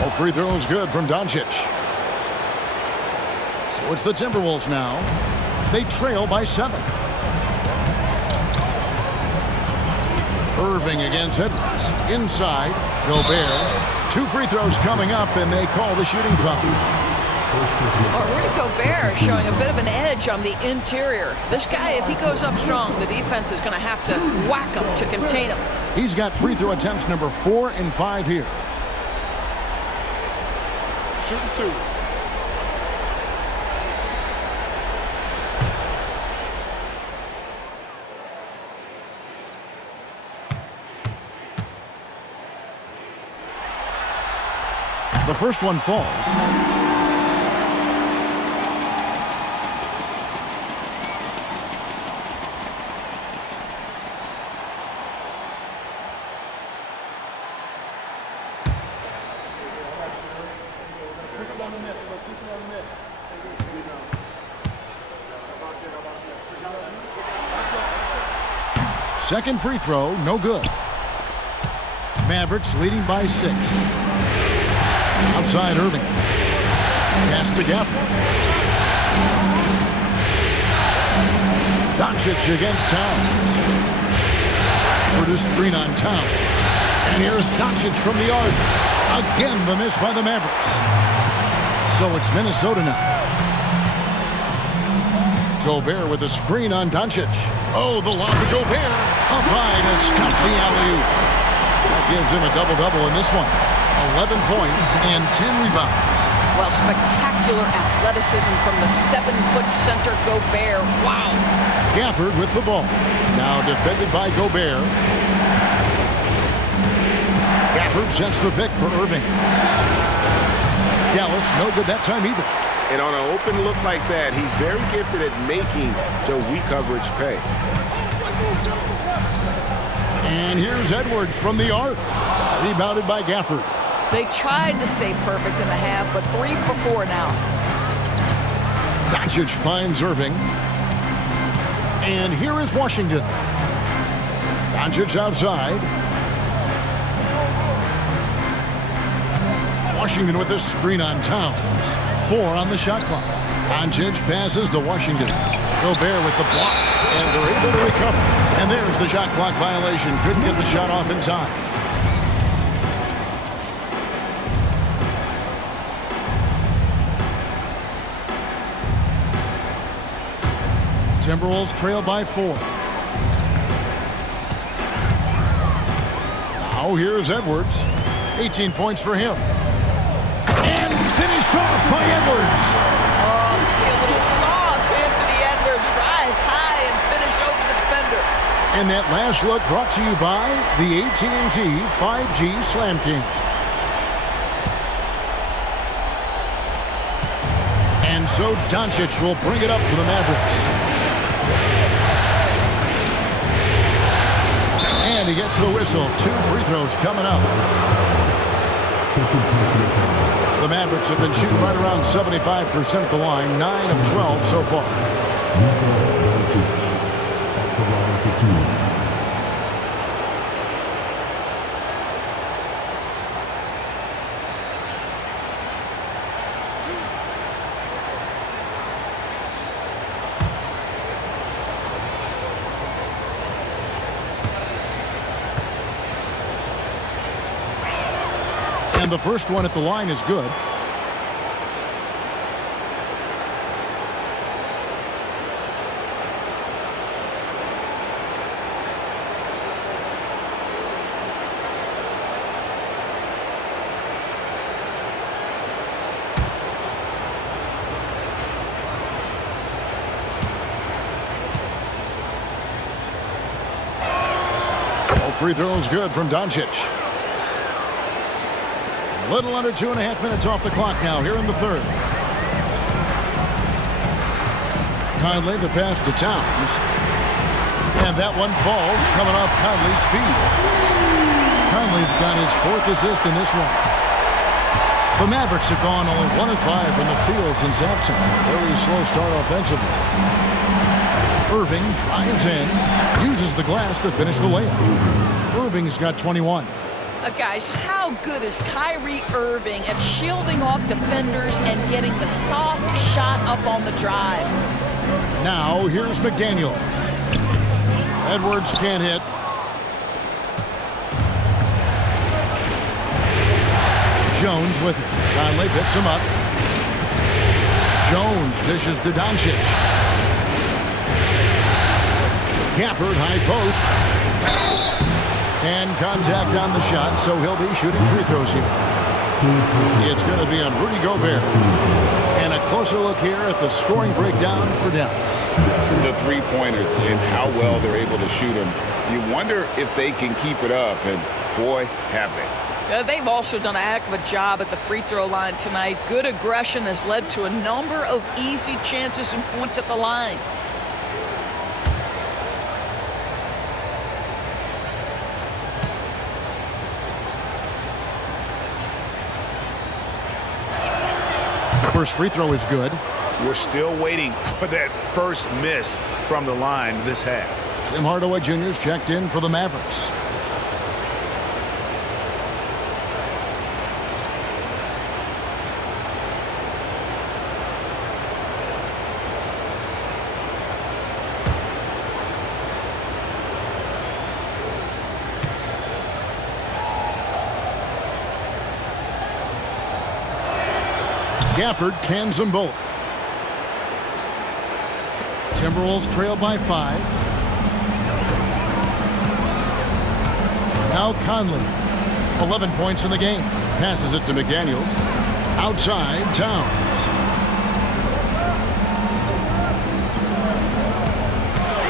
All free throws good from Doncic. So it's the Timberwolves now. They trail by 7. Irving against Edwards. Inside, Gobert. 2 free throws coming up, and they call the shooting foul. Rudy Gobert showing a bit of an edge on the interior. This guy, if he goes up strong, the defense is going to have to whack him to contain him. He's got free throw attempts number 4 and 5 here. Shooting 2. The first one falls. Second free throw, no good. Mavericks leading by 6. Outside Irving. Pass to Gaffney. Doncic against Towns. For the screen on Towns. And here's Doncic from the arc. Again, the miss by the Mavericks. So it's Minnesota now. Gobert with a screen on Doncic. Oh, the lob to Gobert. Up high to stop the alley-oop. That gives him a double-double in this one. 11 points and 10 rebounds. Well, spectacular athleticism from the 7-foot center Gobert. Wow. Gafford with the ball. Now defended by Gobert. Gafford sets the pick for Irving. Dallas, no good that time either. And on an open look like that, he's very gifted at making the weak coverage pay. And here's Edwards from the arc. Rebounded by Gafford. They tried to stay perfect in the half, but 3 for 4 now. Doncic finds Irving. And here is Washington. Doncic outside. Washington with a screen on Towns. 4 on the shot clock. Doncic passes to Washington. Gobert with the block. And they're able to recover. And there's the shot clock violation. Couldn't get the shot off in time. Timberwolves trail by 4. Now here's Edwards. 18 points for him. And finished off by Edwards. Oh, a little sauce. Anthony Edwards rise high and finish over the defender. And that last look brought to you by the AT&T 5G Slam King. And so Doncic will bring it up for the Mavericks. And he gets the whistle. 2 free throws coming up. The Mavericks have been shooting right around 75% at the line. 9 of 12 so far. And the first one at the line is good. All free throws good from Doncic. A little under 2.5 minutes off the clock now here in the third. Conley the pass to Towns. And that one falls coming off Conley's feet. Conley's got his 4th assist in this one. The Mavericks have gone only 1 of 5 from the field since halftime. Very slow start offensively. Irving drives in, uses the glass to finish the layup. Irving's got 21. Guys, how good is Kyrie Irving at shielding off defenders and getting the soft shot up on the drive? Now, here's McDaniels. Edwards can't hit. Jones with it. Conley picks him up. Jones dishes to Doncic. Gafford, high post. And contact on the shot, so he'll be shooting free throws here. It's going to be on Rudy Gobert. And a closer look here at the scoring breakdown for Dallas. The three-pointers and how well they're able to shoot them. You wonder if they can keep it up, and boy, have they. They've also done a heck of a job at the free throw line tonight. Good aggression has led to a number of easy chances and points at the line. First free throw is good. We're still waiting for that first miss from the line this half. Tim Hardaway Jr.'s checked in for the Mavericks. Gafford cans them both. Timberwolves trail by 5. Now Conley. 11 points in the game. Passes it to McDaniels. Outside, Towns.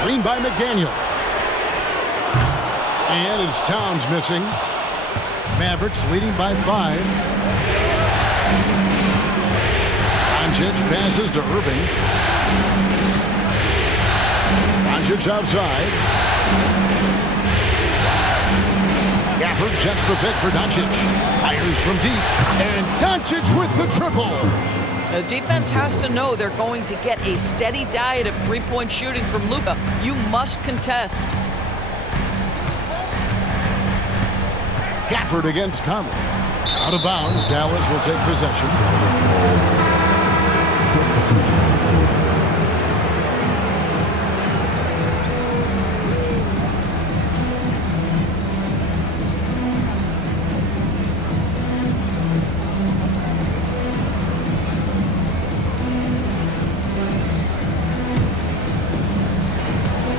Screen by McDaniel. And it's Towns missing. Mavericks leading by 5. Doncic passes to Irving. Doncic outside. Gafford sets the pick for Doncic. Fires from deep. And Doncic with the triple. The defense has to know they're going to get a steady diet of three-point shooting from Luka. You must contest. Gafford against Conley. Out of bounds. Dallas will take possession.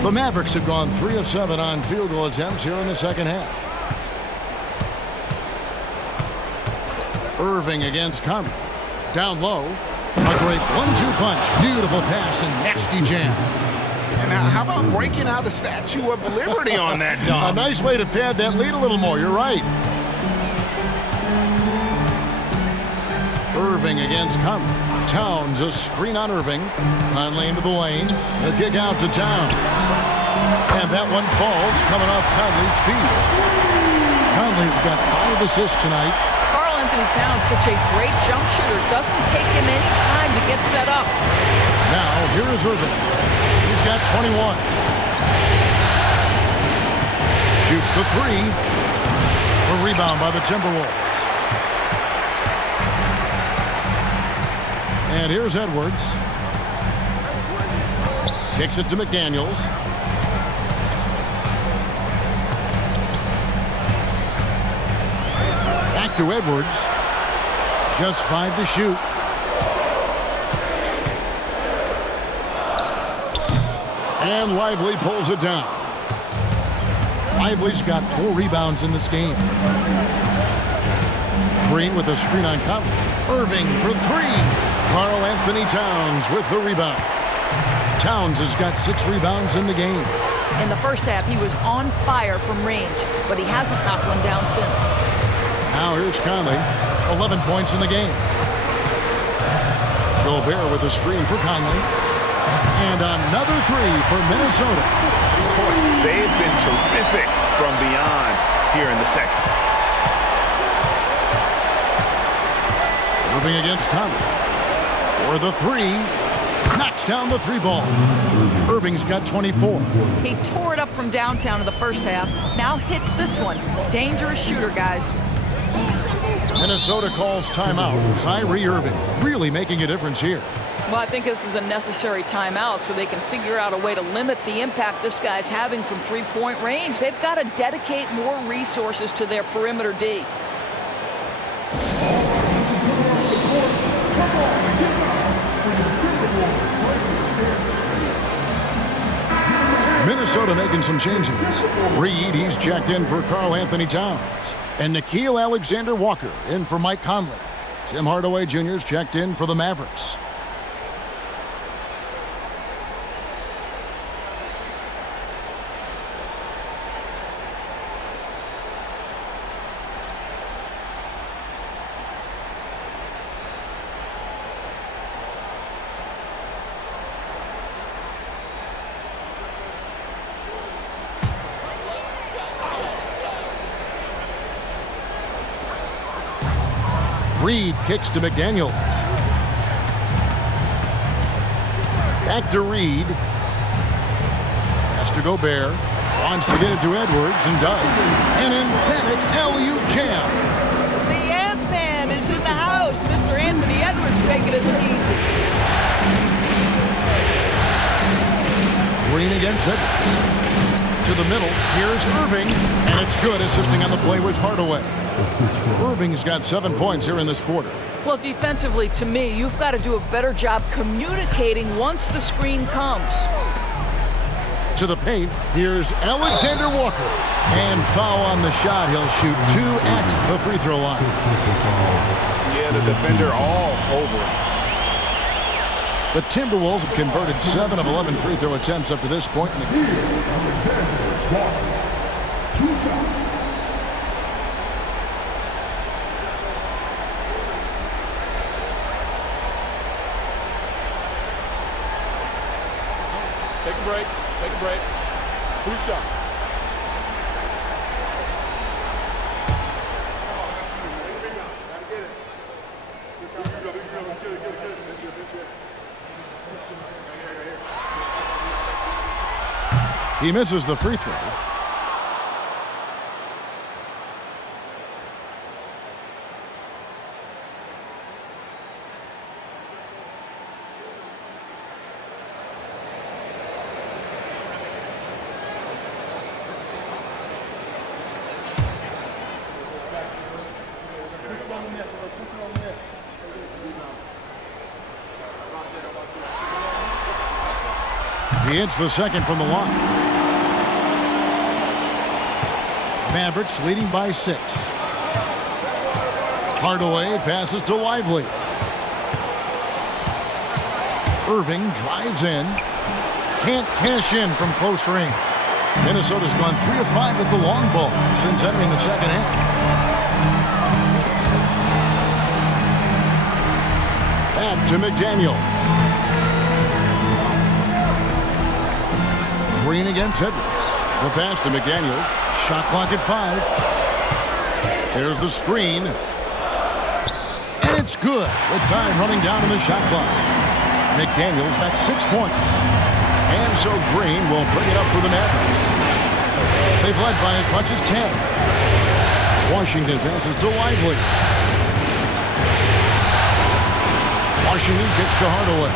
The Mavericks have gone 3 of 7 on field goal attempts here in the second half. Irving against Conley. Down low. A great 1-2 punch. Beautiful pass and nasty jam. And how about breaking out the Statue of Liberty on that dunk? A nice way to pad that lead a little more. You're right. Irving against Conley. Towns, a screen on Irving. Conley into the lane. The kick out to Towns. And that one falls coming off Conley's feet. Conley's got 5 assists tonight. Anthony Towns, such a great jump shooter. Doesn't take him any time to get set up. Now, here is Irving. He's got 21. Shoots the 3. A rebound by the Timberwolves. And here's Edwards. Kicks it to McDaniels. Back to Edwards. Just 5 to shoot. And Lively pulls it down. Lively's got 4 rebounds in this game. Green with a screen on Conley. Irving for 3. Karl Anthony Towns with the rebound. Towns has got 6 rebounds in the game. In the first half, he was on fire from range, but he hasn't knocked one down since. Now here's Conley. 11 points in the game. Gobert with a screen for Conley. And another 3 for Minnesota. Boy, they've been terrific from beyond here in the second. Irving against Conley. For the 3. Knocks down the 3 ball. Irving's got 24. He tore it up from downtown in the first half. Now hits this one. Dangerous shooter, guys. Minnesota calls timeout. Kyrie Irving really making a difference here. Well, I think this is a necessary timeout so they can figure out a way to limit the impact this guy's having from three-point range. They've got to dedicate more resources to their perimeter D. Minnesota making some changes. Reed, he's checked in for Karl Anthony Towns. And Nickeil Alexander-Walker in for Mike Conley. Tim Hardaway Jr.'s checked in for the Mavericks. Reed kicks to McDaniels. Back to Reed. Pass to Gobert. Wants to get it to Edwards and does. An emphatic LU jam. The Ant-Man is in the house. Mr. Anthony Edwards making it look easy. Green against Edwards. To the middle. Here's Irving. And it's good. Assisting on the play was Hardaway. Irving's got 7 points here in this quarter. Well, defensively, to me, you've got to do a better job communicating once the screen comes. To the paint, here's Alexander Walker. And foul on the shot. He'll shoot 2 at the free throw line. Yeah, the defender all over him. The Timberwolves have converted 7 of 11 free throw attempts up to this point in the game. Take a break. Take a break. 2 shots. He misses the free throw. He hits the second from the line. Mavericks leading by 6. Hardaway passes to Lively. Irving drives in. Can't cash in from close range. Minnesota's gone 3 of 5 with the long ball since entering the second half. Back to McDaniel. Green against Edwards. The pass to McDaniels. Shot clock at 5. There's the screen. And it's good with time running down in the shot clock. McDaniels back 6 points. And so Green will bring it up for the Mavericks. They've led by as much as 10. Washington passes to Lively. Washington kicks to Hardaway.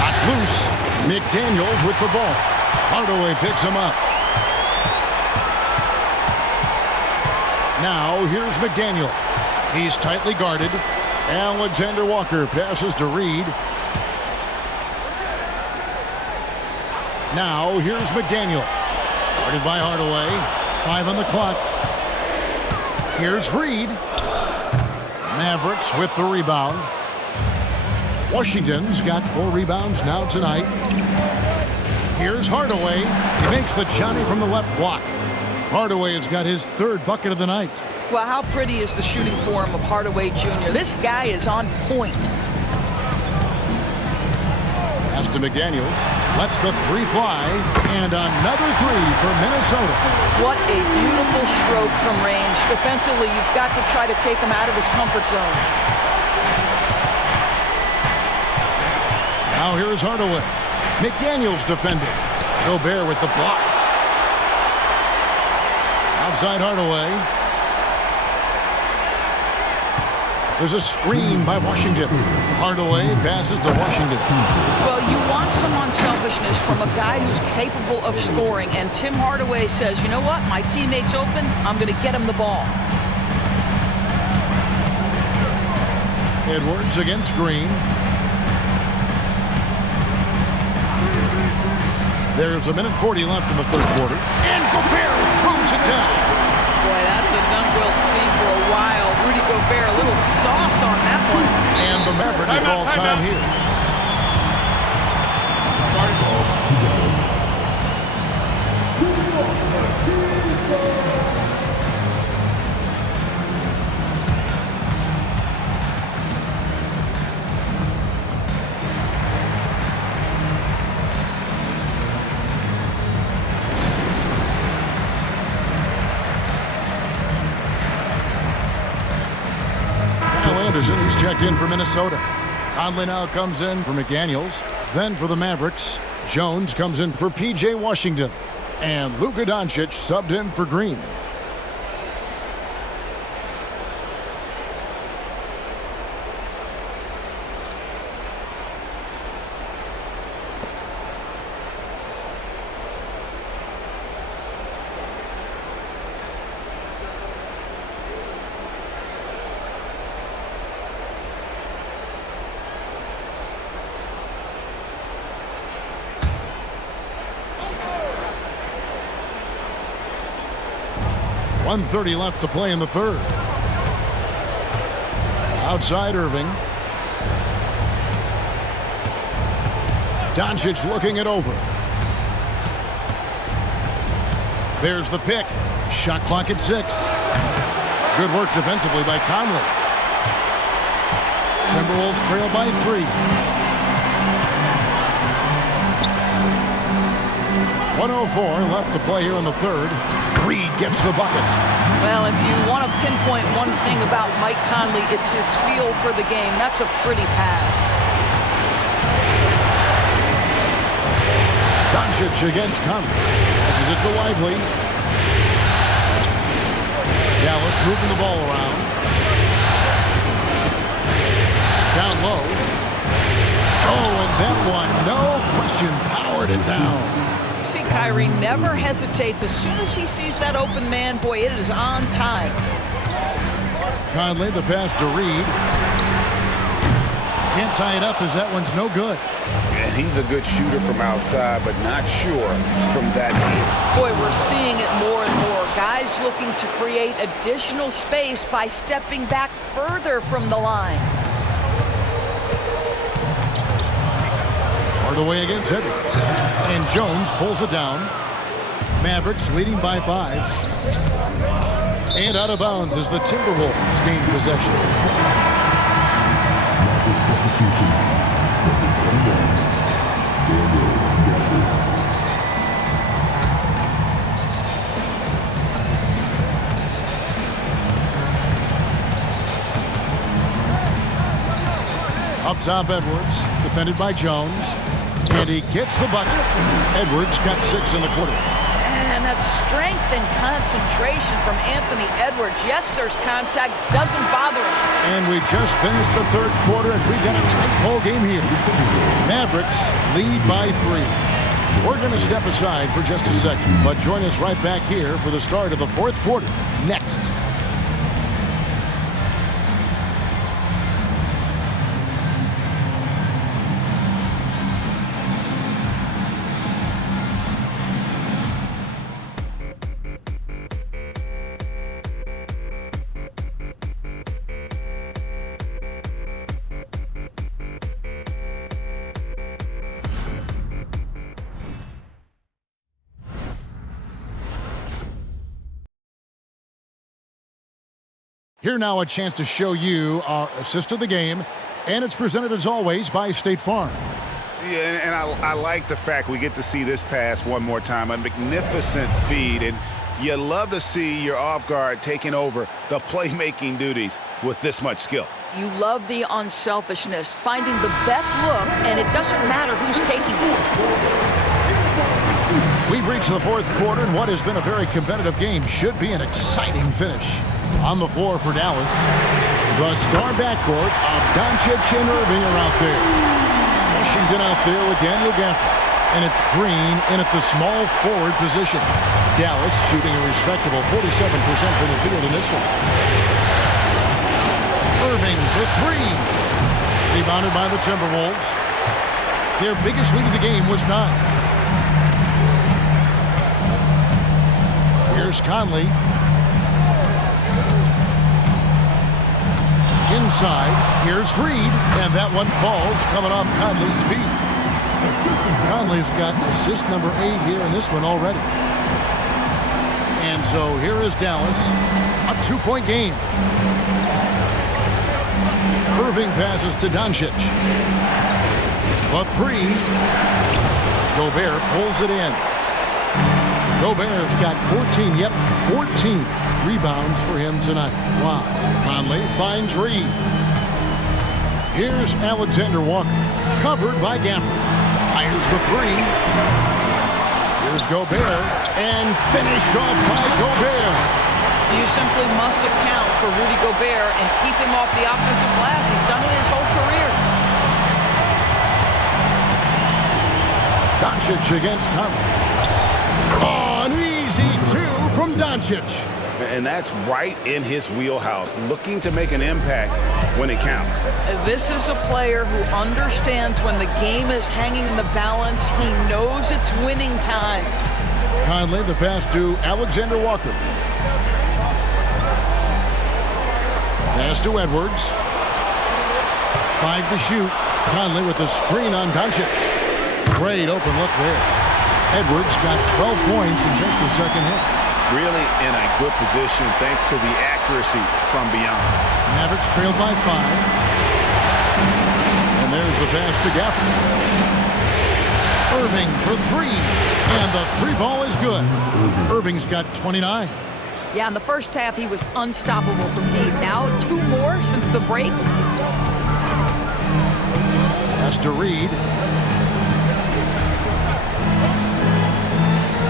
Not loose. McDaniels with the ball. Hardaway picks him up. Now here's McDaniels. He's tightly guarded. Alexander Walker passes to Reed. Now here's McDaniels. Guarded by Hardaway. 5 on the clock. Here's Reed. Mavericks with the rebound. Washington's got 4 rebounds now tonight. Here's Hardaway. He makes the Johnny from the left block. Hardaway has got his 3rd bucket of the night. Well, how pretty is the shooting form of Hardaway Jr.? This guy is on point. Pass to McDaniels. Lets the 3 fly. And another 3 for Minnesota. What a beautiful stroke from range. Defensively, you've got to try to take him out of his comfort zone. Now here's Hardaway. McDaniels defending. Gobert with the block. Outside Hardaway. There's a screen by Washington. Hardaway passes to Washington. Well, you want some unselfishness from a guy who's capable of scoring, and Tim Hardaway says, you know what, my teammate's open, I'm going to get him the ball. Edwards against Green. There's 1:40 left in the 3rd quarter. And Gobert throws it down. Boy, that's a dunk we'll see for a while. Rudy Gobert, a little sauce on that one. And the Mavericks call time here. He's checked in for Minnesota. Conley now comes in for McDaniels. Then for the Mavericks, Jones comes in for P.J. Washington. And Luka Doncic subbed in for Green. 1:30 left to play in the third. Outside Irving. Doncic looking it over. There's the pick. Shot clock at 6. Good work defensively by Conley. Timberwolves trail by 3. 1:04 left to play here in the third. Reed gets the bucket. Well, if you want to pinpoint one thing about Mike Conley, it's his feel for the game. That's a pretty pass. Doncic against Conley. This is it to Lively. Dallas moving the ball around. Down low. Oh, and that one, no question, powered it down. See, Kyrie never hesitates. As soon as he sees that open man, boy, it is on time. Conley, the pass to Reed. Can't tie it up as that one's no good. And he's a good shooter from outside, but not sure from that deep. Boy, we're seeing it more and more. Guys looking to create additional space by stepping back further from the line. Hard away against Edwards. And Jones pulls it down. Mavericks leading by 5. And out of bounds as the Timberwolves gain possession. Up top, Edwards, defended by Jones. And he gets the bucket. Edwards got 6 in the quarter. And that strength and concentration from Anthony Edwards. Yes, there's contact. Doesn't bother him. And we just finished the third quarter, and we got a tight ball game here. Mavericks lead by 3. We're going to step aside for just a second, but join us right back here for the start of the fourth quarter next. Here now a chance to show you our assist of the game, and it's presented as always by State Farm. Yeah, and I like the fact we get to see this pass one more time. A magnificent feed, and you love to see your off guard taking over the playmaking duties with this much skill. You love the unselfishness, finding the best look, and it doesn't matter who's taking it. We've reached the fourth quarter, and what has been a very competitive game should be an exciting finish. On the floor for Dallas, the star backcourt of Doncic and Irving are out there. Washington out there with Daniel Gafford, and it's Green in at the small forward position. Dallas shooting a respectable 47% from the field in this one. Irving for 3. Rebounded by the Timberwolves. Their biggest lead of the game was 9. Here's Conley. Inside, here's Reed, and that one falls coming off Conley's feet. Conley's got assist number 8 here in this one already. And so here is Dallas, a 2-point game. Irving passes to Doncic. The 3. Gobert pulls it in. Gobert's got 14, 14 rebounds for him tonight. Wow. Conley finds Reed. Here's Alexander Walker, covered by Gafford. Fires the 3. Here's Gobert, and finished off by Gobert. You simply must account for Rudy Gobert and keep him off the offensive glass. He's done it his whole career. Doncic against Conley. Oh, an easy 2 from Doncic. And that's right in his wheelhouse, looking to make an impact when it counts. This is a player who understands when the game is hanging in the balance. He knows it's winning time. Conley, the pass to Alexander Walker. Pass to Edwards. 5 to shoot. Conley with the screen on Doncic. Great open look there. Edwards got 12 points in just the second half. Really in a good position thanks to the accuracy from beyond. Mavericks trailed by 5. And there's the pass to Gafford. Irving for 3. And the 3 ball is good. Irving's got 29. Yeah, in the first half, he was unstoppable from deep. Now, 2 more since the break. Pass to Reed.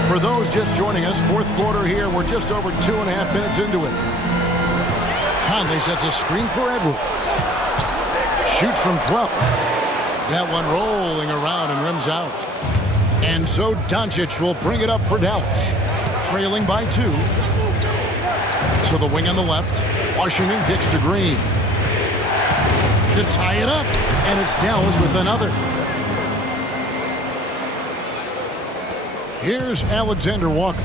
For those just joining us, fourth quarter here. We're just over 2.5 minutes into it. Conley sets a screen for Edwards. Shoots from 12. That one rolling around and rims out. And so Doncic will bring it up for Dallas. Trailing by 2. To the wing on the left. Washington kicks to Green. To tie it up. And it's Dallas with another. Here's Alexander Walker.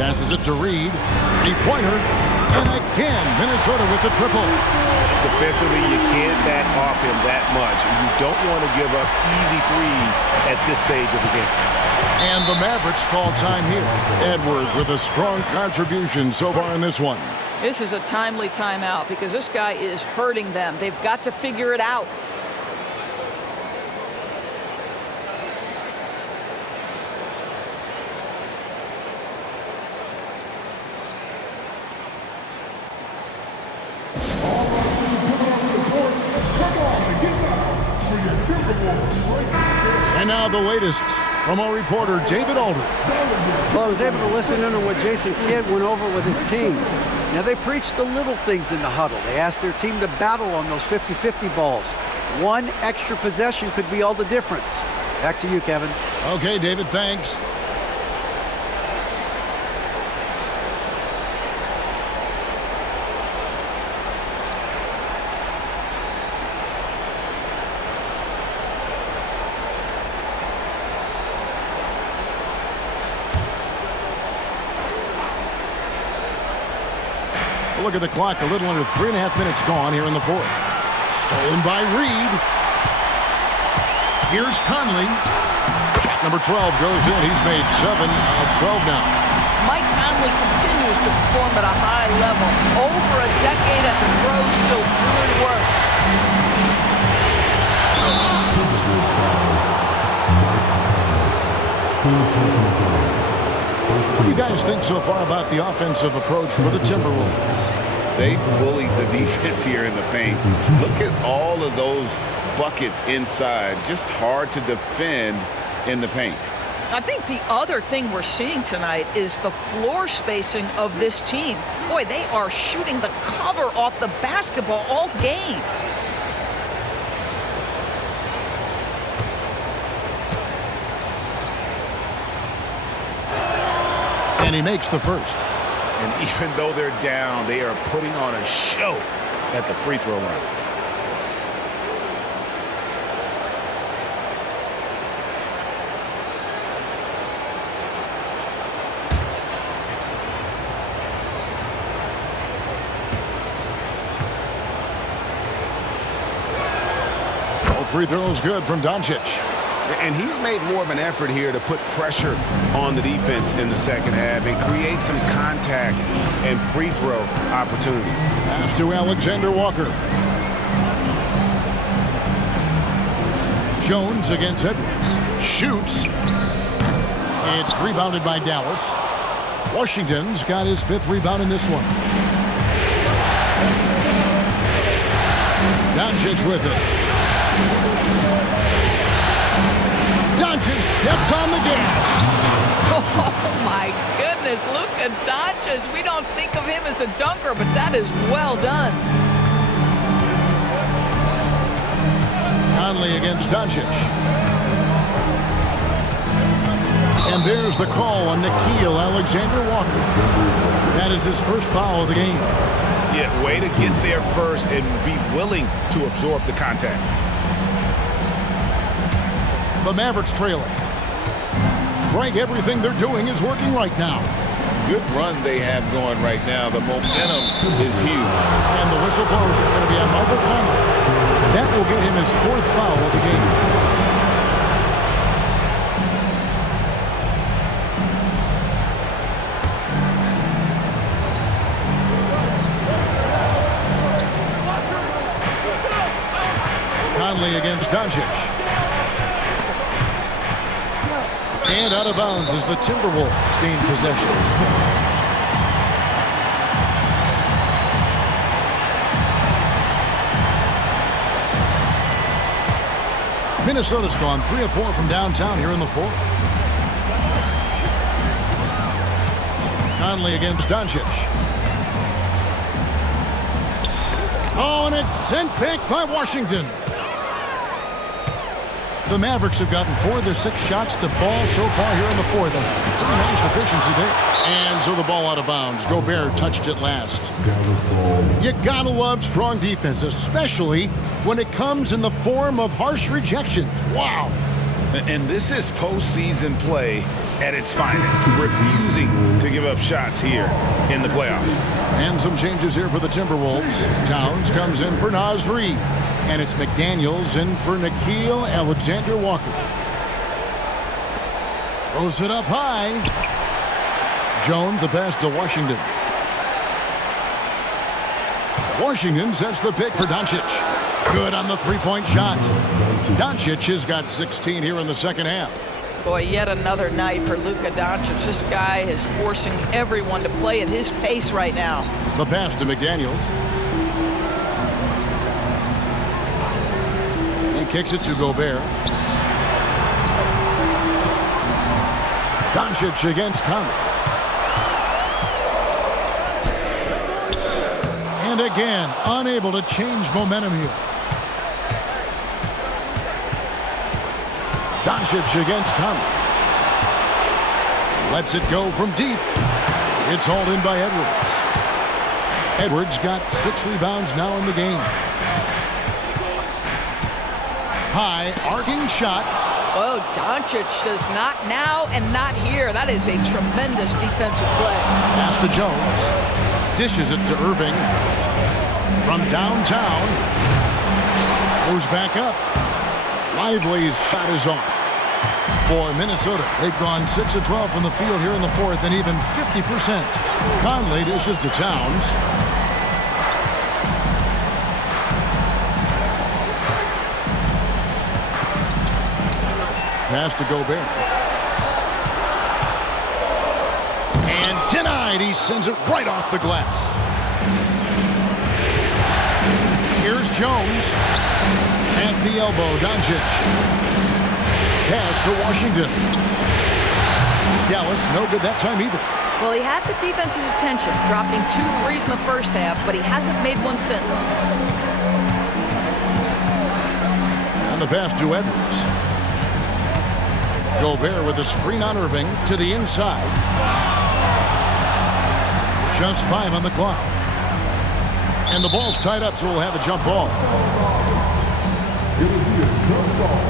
Passes it to Reed. 3-pointer. And again, Minnesota with the triple. Defensively, you can't back off him that much. You don't want to give up easy threes at this stage of the game. And the Mavericks call time here. Edwards with a strong contribution so far in this one. This is a timely timeout because this guy is hurting them. They've got to figure it out. And now the latest from our reporter, David Aldridge. Well, I was able to listen in on what Jason Kidd went over with his team. Now, they preached the little things in the huddle. They asked their team to battle on those 50-50 balls. One extra possession could be all the difference. Back to you, Kevin. Okay, David, thanks. Look at the clock, a little under 3.5 minutes gone here in the fourth. Stolen by Reed. Here's Conley. Shot number 12 goes in. He's made 7 of 12 now. Mike Conley continues to perform at a high level. Over a decade as a pro, still doing work. What do you guys think so far about the offensive approach for the Timberwolves? They bullied the defense here in the paint. Look at all of those buckets inside. Just hard to defend in the paint. I think the other thing we're seeing tonight is the floor spacing of this team. Boy, they are shooting the cover off the basketball all game. And he makes the first. And even though they're down, they are putting on a show at the free throw line. All free throws good from Doncic. And he's made more of an effort here to put pressure on the defense in the second half and create some contact and free throw opportunities. Pass to Alexander Walker. Jones against Edwards. Shoots. It's rebounded by Dallas. Washington's got his 5th rebound in this one. Doncic with it. Doncic steps on the gas. Oh, my goodness. Look at Doncic. We don't think of him as a dunker, but that is well done. Conley against Doncic. And there's the call on Nickeil Alexander-Walker. That is his first foul of the game. Yeah, way to get there first and be willing to absorb the contact. The Mavericks trailing. Craig, everything they're doing is working right now. Good run they have going right now. The momentum is huge. And the whistle blows. It's going to be on Michael Conley. That will get him his 4th foul of the game. Conley against Doncic. And out of bounds as the Timberwolves gain possession. Minnesota's gone 3 of 4 from downtown here in the 4th. Conley against Doncic. Oh, and it's sent back by Washington. The Mavericks have gotten 4 of their 6 shots to fall so far here in the 4th. Pretty nice efficiency there. And so the ball out of bounds. Gobert touched it last. You gotta love strong defense, especially when it comes in the form of harsh rejections. Wow. And this is postseason play at its finest, refusing to give up shots here in the playoffs. And some changes here for the Timberwolves. Towns comes in for Naz Reid. And it's McDaniels in for Nickeil Alexander-Walker. Throws it up high. Jones the pass to Washington. Washington sets the pick for Doncic. Good on the three-point shot. Doncic has got 16 here in the second half. Boy, yet another night for Luka Doncic. This guy is forcing everyone to play at his pace right now. The pass to McDaniels. He kicks it to Gobert. Doncic against Conley. And again, unable to change momentum here. Doncic against Conley. Lets it go from deep. It's hauled in by Edwards. Edwards got 6 rebounds now in the game. High arcing shot. Oh, Doncic says not now and not here. That is a tremendous defensive play. Pass to Jones. Dishes it to Irving. From downtown. Goes back up. Lively's shot is off. For Minnesota, they've gone 6 of 12 from the field here in the 4th and even 50%. Conley dishes to Towns. Pass to Gobert. And denied. He sends it right off the glass. Here's Jones. At the elbow, Doncic. Pass to Washington. Dallas, no good that time either. Well, he had the defense's attention, dropping 2 threes in the first half, but he hasn't made one since. And the pass to Edwards. Gobert with a screen on Irving to the inside. Just 5 on the clock. And the ball's tied up, so we'll have a jump ball. It will be a jump ball.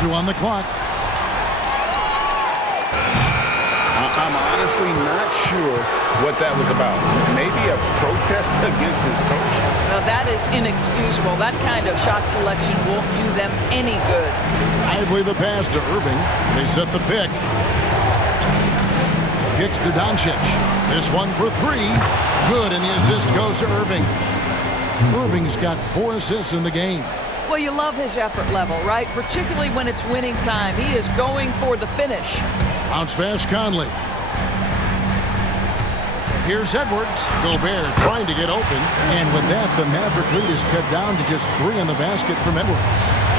2 on the clock. I'm honestly not sure what that was about. Maybe a protest against his coach. Now, that is inexcusable. That kind of shot selection won't do them any good. Lively the pass to Irving. They set the pick. Kicks to Doncic. This one for 3. Good, and the assist goes to Irving. Irving's got 4 assists in the game. Well, you love his effort level, right? Particularly when it's winning time. He is going for the finish. Bounce pass Conley. Here's Edwards. Gobert trying to get open. And with that, the Maverick lead is cut down to just 3 on the basket from Edwards.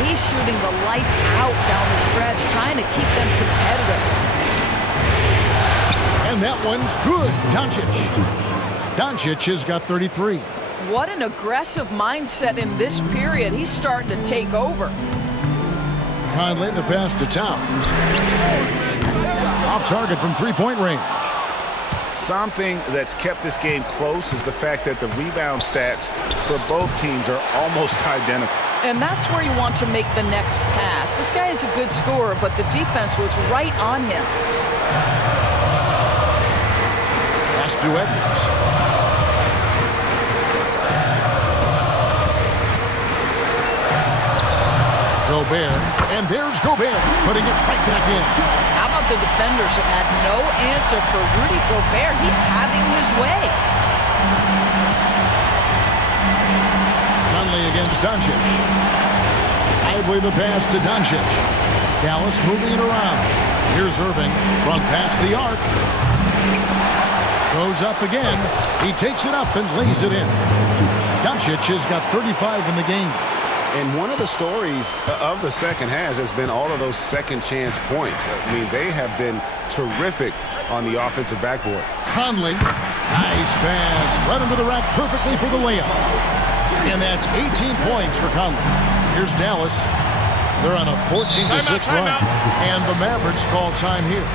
He's shooting the lights out down the stretch, trying to keep them competitive. And that one's good. Doncic has got 33. What an aggressive mindset in this period. He's starting to take over. Conley the pass to Towns. Off target from 3-point range. Something that's kept this game close is the fact that the rebound stats for both teams are almost identical. And that's where you want to make the next pass. This guy is a good scorer, but the defense was right on him. Pass to Edwards. Gobert, and there's Gobert, putting it right back in. How about the defenders have had no answer for Rudy Gobert? He's having his way. Conley against Doncic. Idly the pass to Doncic. Dallas moving it around. Here's Irving from past the arc. Goes up again. He takes it up and lays it in. Doncic has got 35 in the game. And one of the stories of the second half has been all of those second chance points. I mean, they have been terrific on the offensive backboard. Conley, nice pass. Right under the rack perfectly for the layup. And that's 18 points for Conley. Here's Dallas. They're on a 14-6 run. And the Mavericks call time here.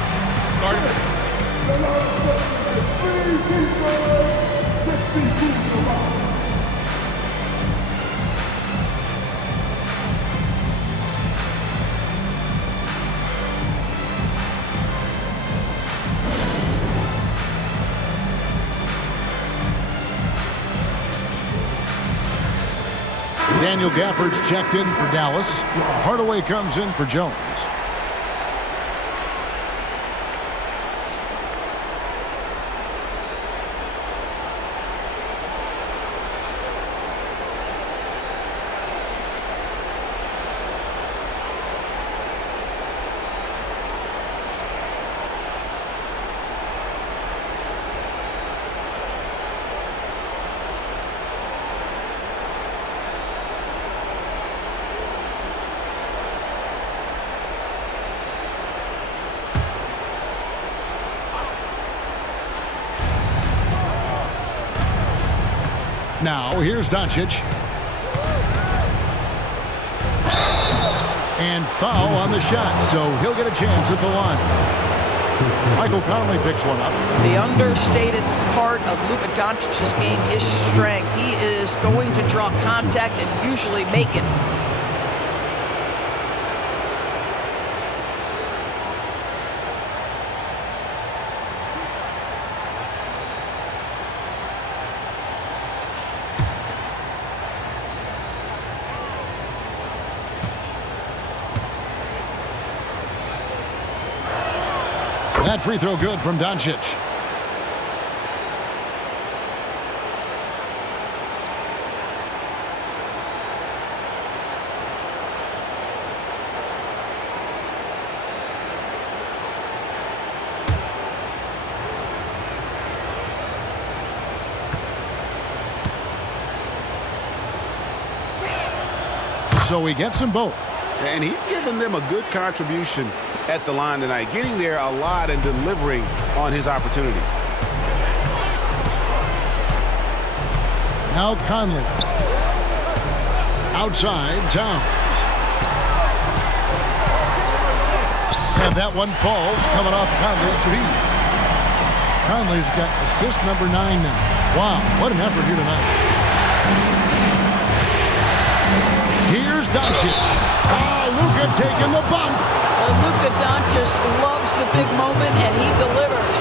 Daniel Gafford's checked in for Dallas. Hardaway comes in for Jones. Now, here's Doncic. And foul on the shot, so he'll get a chance at the line. Michael Conley picks one up. The understated part of Luka Doncic's game is strength. He is going to draw contact and usually make it. That free throw good from Doncic. So he gets them both. And he's given them a good contribution at the line tonight, getting there a lot and delivering on his opportunities. Now Conley. Outside, Towns. And that one falls, coming off Conley's feet. Conley's got assist number 9 now. Wow, what an effort here tonight. Here's Doncic. Oh, Luka taking the bump. Luka Doncic loves the big moment, and he delivers.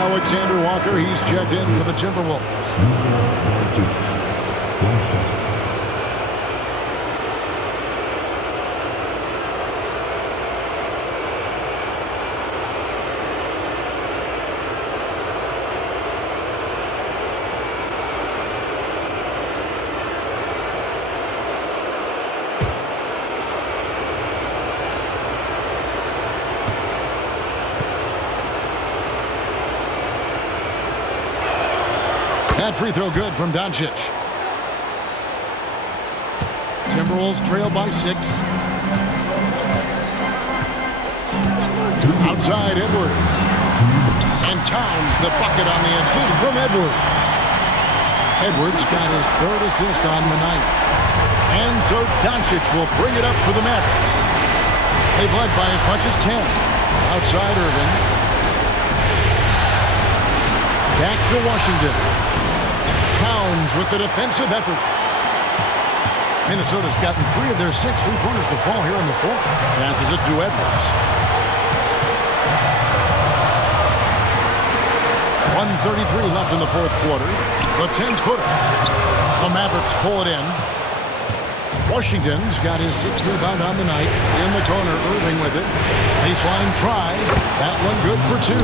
Alexander Walker, he's checked in for the Timberwolves. That free throw good from Doncic. Timberwolves trail by 6. Outside Edwards. And Towns the bucket on the assist from Edwards. Edwards got his 3rd assist on the night. And so Doncic will bring it up for the Mavericks. They've led by as much as 10. Outside Irving. Back to Washington. Towns with the defensive effort. Minnesota's gotten 3 of their 6 3-pointers to fall here in the fourth. Passes it to Edwards. 1:33 left in the fourth quarter. The 10-footer. The Mavericks pull it in. Washington's got his 6th rebound on the night. In the corner, Irving with it. Baseline try. That one good for 2.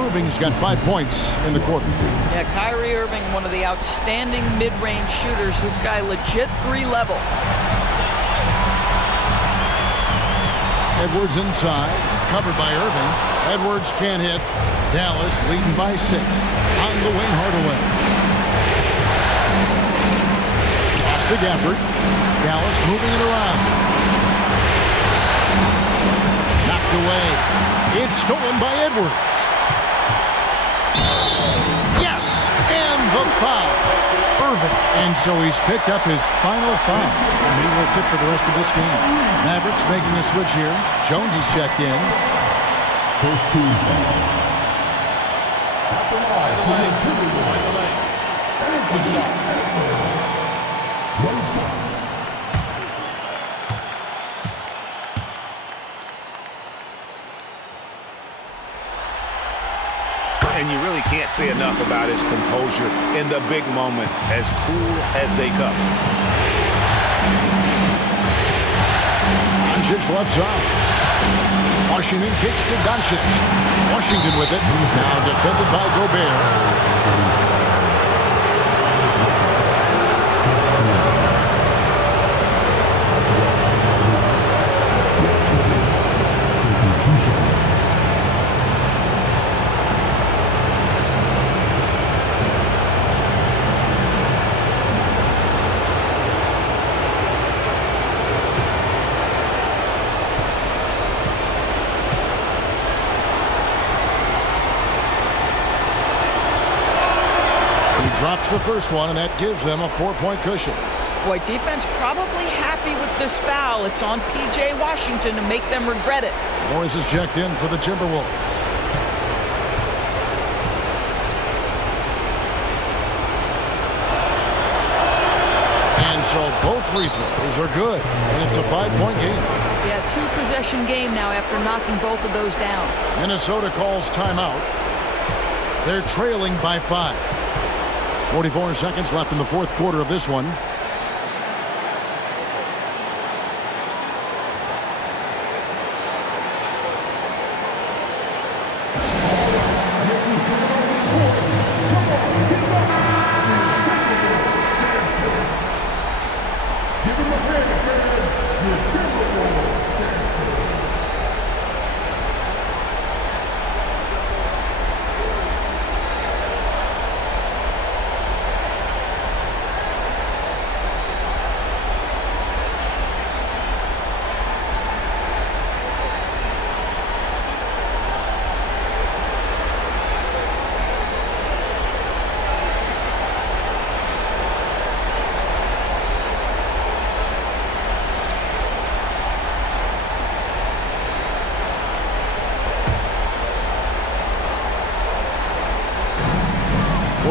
Irving's got 5 points in the quarter. Yeah, Kyrie Irving, one of the outstanding mid-range shooters. This guy legit 3-level. Edwards inside, covered by Irving. Edwards can't hit. Dallas leading by 6. On the wing, Hardaway. Pass to Gafford. Dallas moving it around. Knocked away. It's stolen by Edwards. Yes! And the foul. Irving. And so he's picked up his final foul. And he will sit for the rest of this game. Mavericks making a switch here. Jones is checked in. First team foul. At the line for the Timberwolves. One shot. And you really can't say enough about his composure in the big moments, as cool as they come. Doncic left side. Washington kicks to Doncic. Washington with it. Now defended by Gobert. Drops the first one, and that gives them a 4-point cushion. Boy, defense probably happy with this foul. It's on P.J. Washington to make them regret it. Morris is checked in for the Timberwolves. And so both free throws are good, and it's a 5-point game. Yeah, 2-possession game now after knocking both of those down. Minnesota calls timeout. They're trailing by 5. 44 seconds left in the fourth quarter of this one.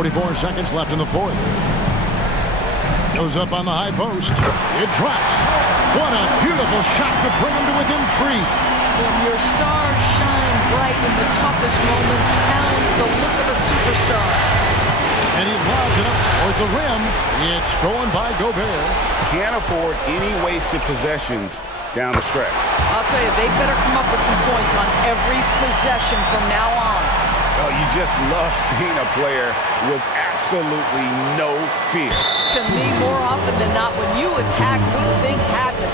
.44 seconds left in the fourth. Goes up on the high post. It drops. What a beautiful shot to bring him to within 3. When your stars shine bright in the toughest moments, Towns the look of a superstar. And he lobs it up toward the rim. It's stolen by Gobert. Can't afford any wasted possessions down the stretch. I'll tell you, they better come up with some points on every possession from now on. Oh, you just love seeing a player with absolutely no fear. To me, more often than not, when you attack, good things happen.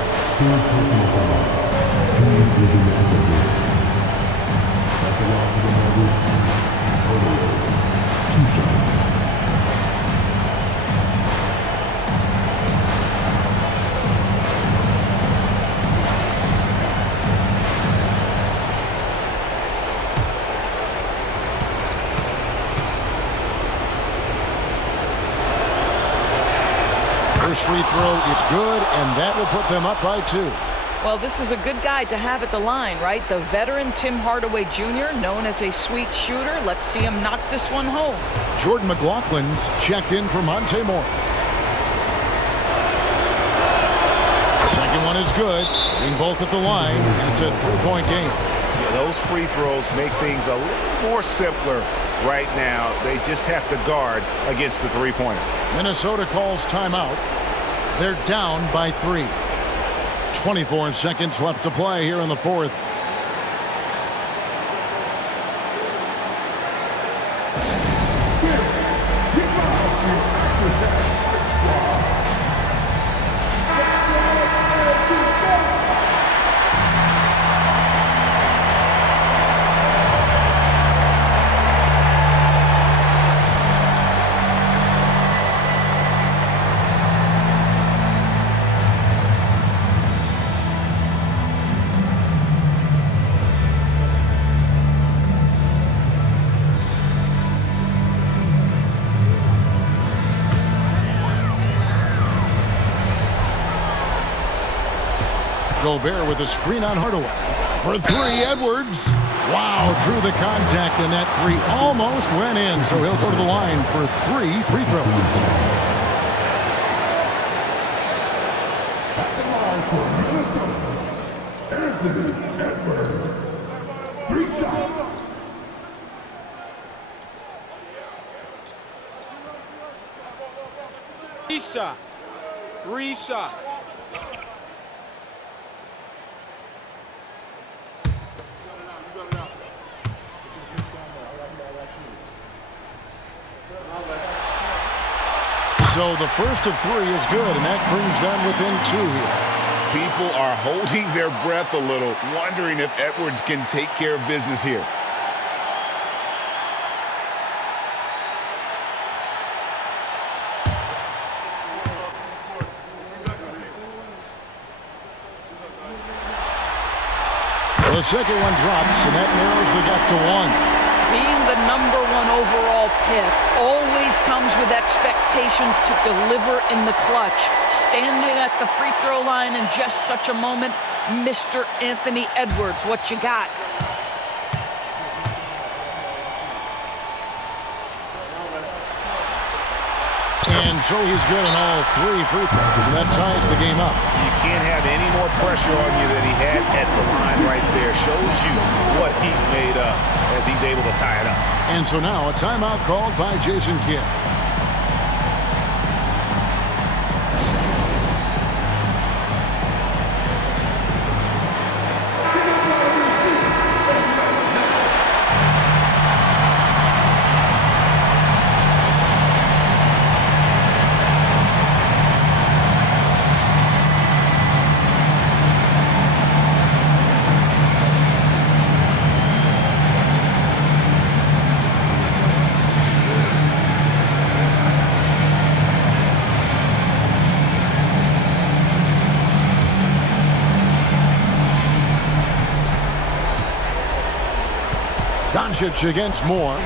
First free throw is good, and that will put them up by 2. Well, this is a good guy to have at the line, right? The veteran Tim Hardaway Jr., known as a sweet shooter. Let's see him knock this one home. Jordan McLaughlin's checked in for Monte Morris. Second one is good. Hitting both at the line. It's a three-point game. Yeah, those free throws make things a little more simpler right now. They just have to guard against the three-pointer. Minnesota calls timeout. They're down by 3. 24 seconds left to play here in the fourth. Gobert with a screen on Hardaway. For 3, Edwards. Wow, drew the contact, and that 3 almost went in, so he'll go to the line for 3 free throws. At the line for Minnesota, Anthony Edwards. 3 shots. Three shots. So the first of 3 is good, and that brings them within 2 here. People are holding their breath a little, wondering if Edwards can take care of business here. The second one drops, and that narrows the gap to 1. Being the number 1 overall pick always comes with expectations to deliver in the clutch. Standing at the free throw line in just such a moment, Mr. Anthony Edwards, what you got? And so he's good on all 3 free throws, and that ties the game up. You can't have any more pressure on you than he had at the line right there. Shows you what he's made of as he's able to tie it up. And so now a timeout called by Jason Kidd. Doncic against Moore.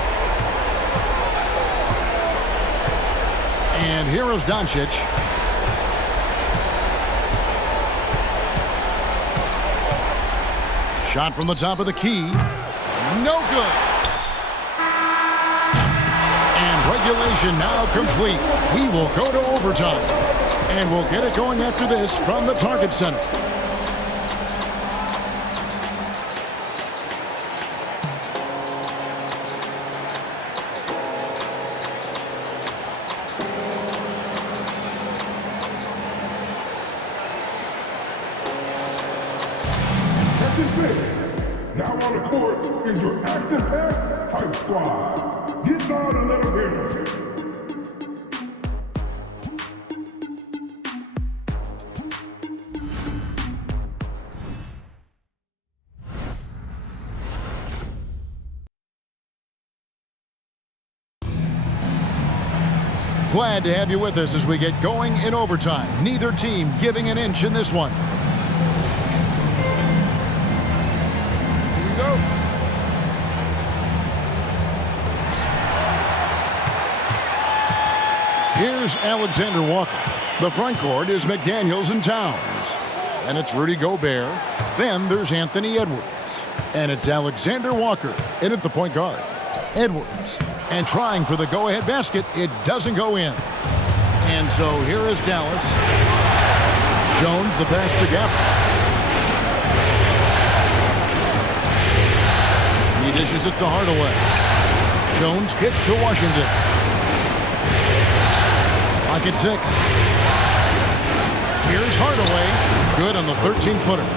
And here is Doncic. Shot from the top of the key. No good. And regulation now complete. We will go to overtime. And we'll get it going after this from the Target Center. Now on the court is your action-packed hype squad. Get loud and let them hear it. Glad to have you with us as we get going in overtime. Neither team giving an inch in this one. Here's Alexander Walker. The front court is McDaniels and Towns. And it's Rudy Gobert. Then there's Anthony Edwards. And it's Alexander Walker in at the point guard. Edwards. And trying for the go-ahead basket. It doesn't go in. And so here is Dallas. Jones, the pass to Gafford. He dishes it to Hardaway. Jones kicks to Washington. Clock at 6. Here's Hardaway. Good on the 13-footer.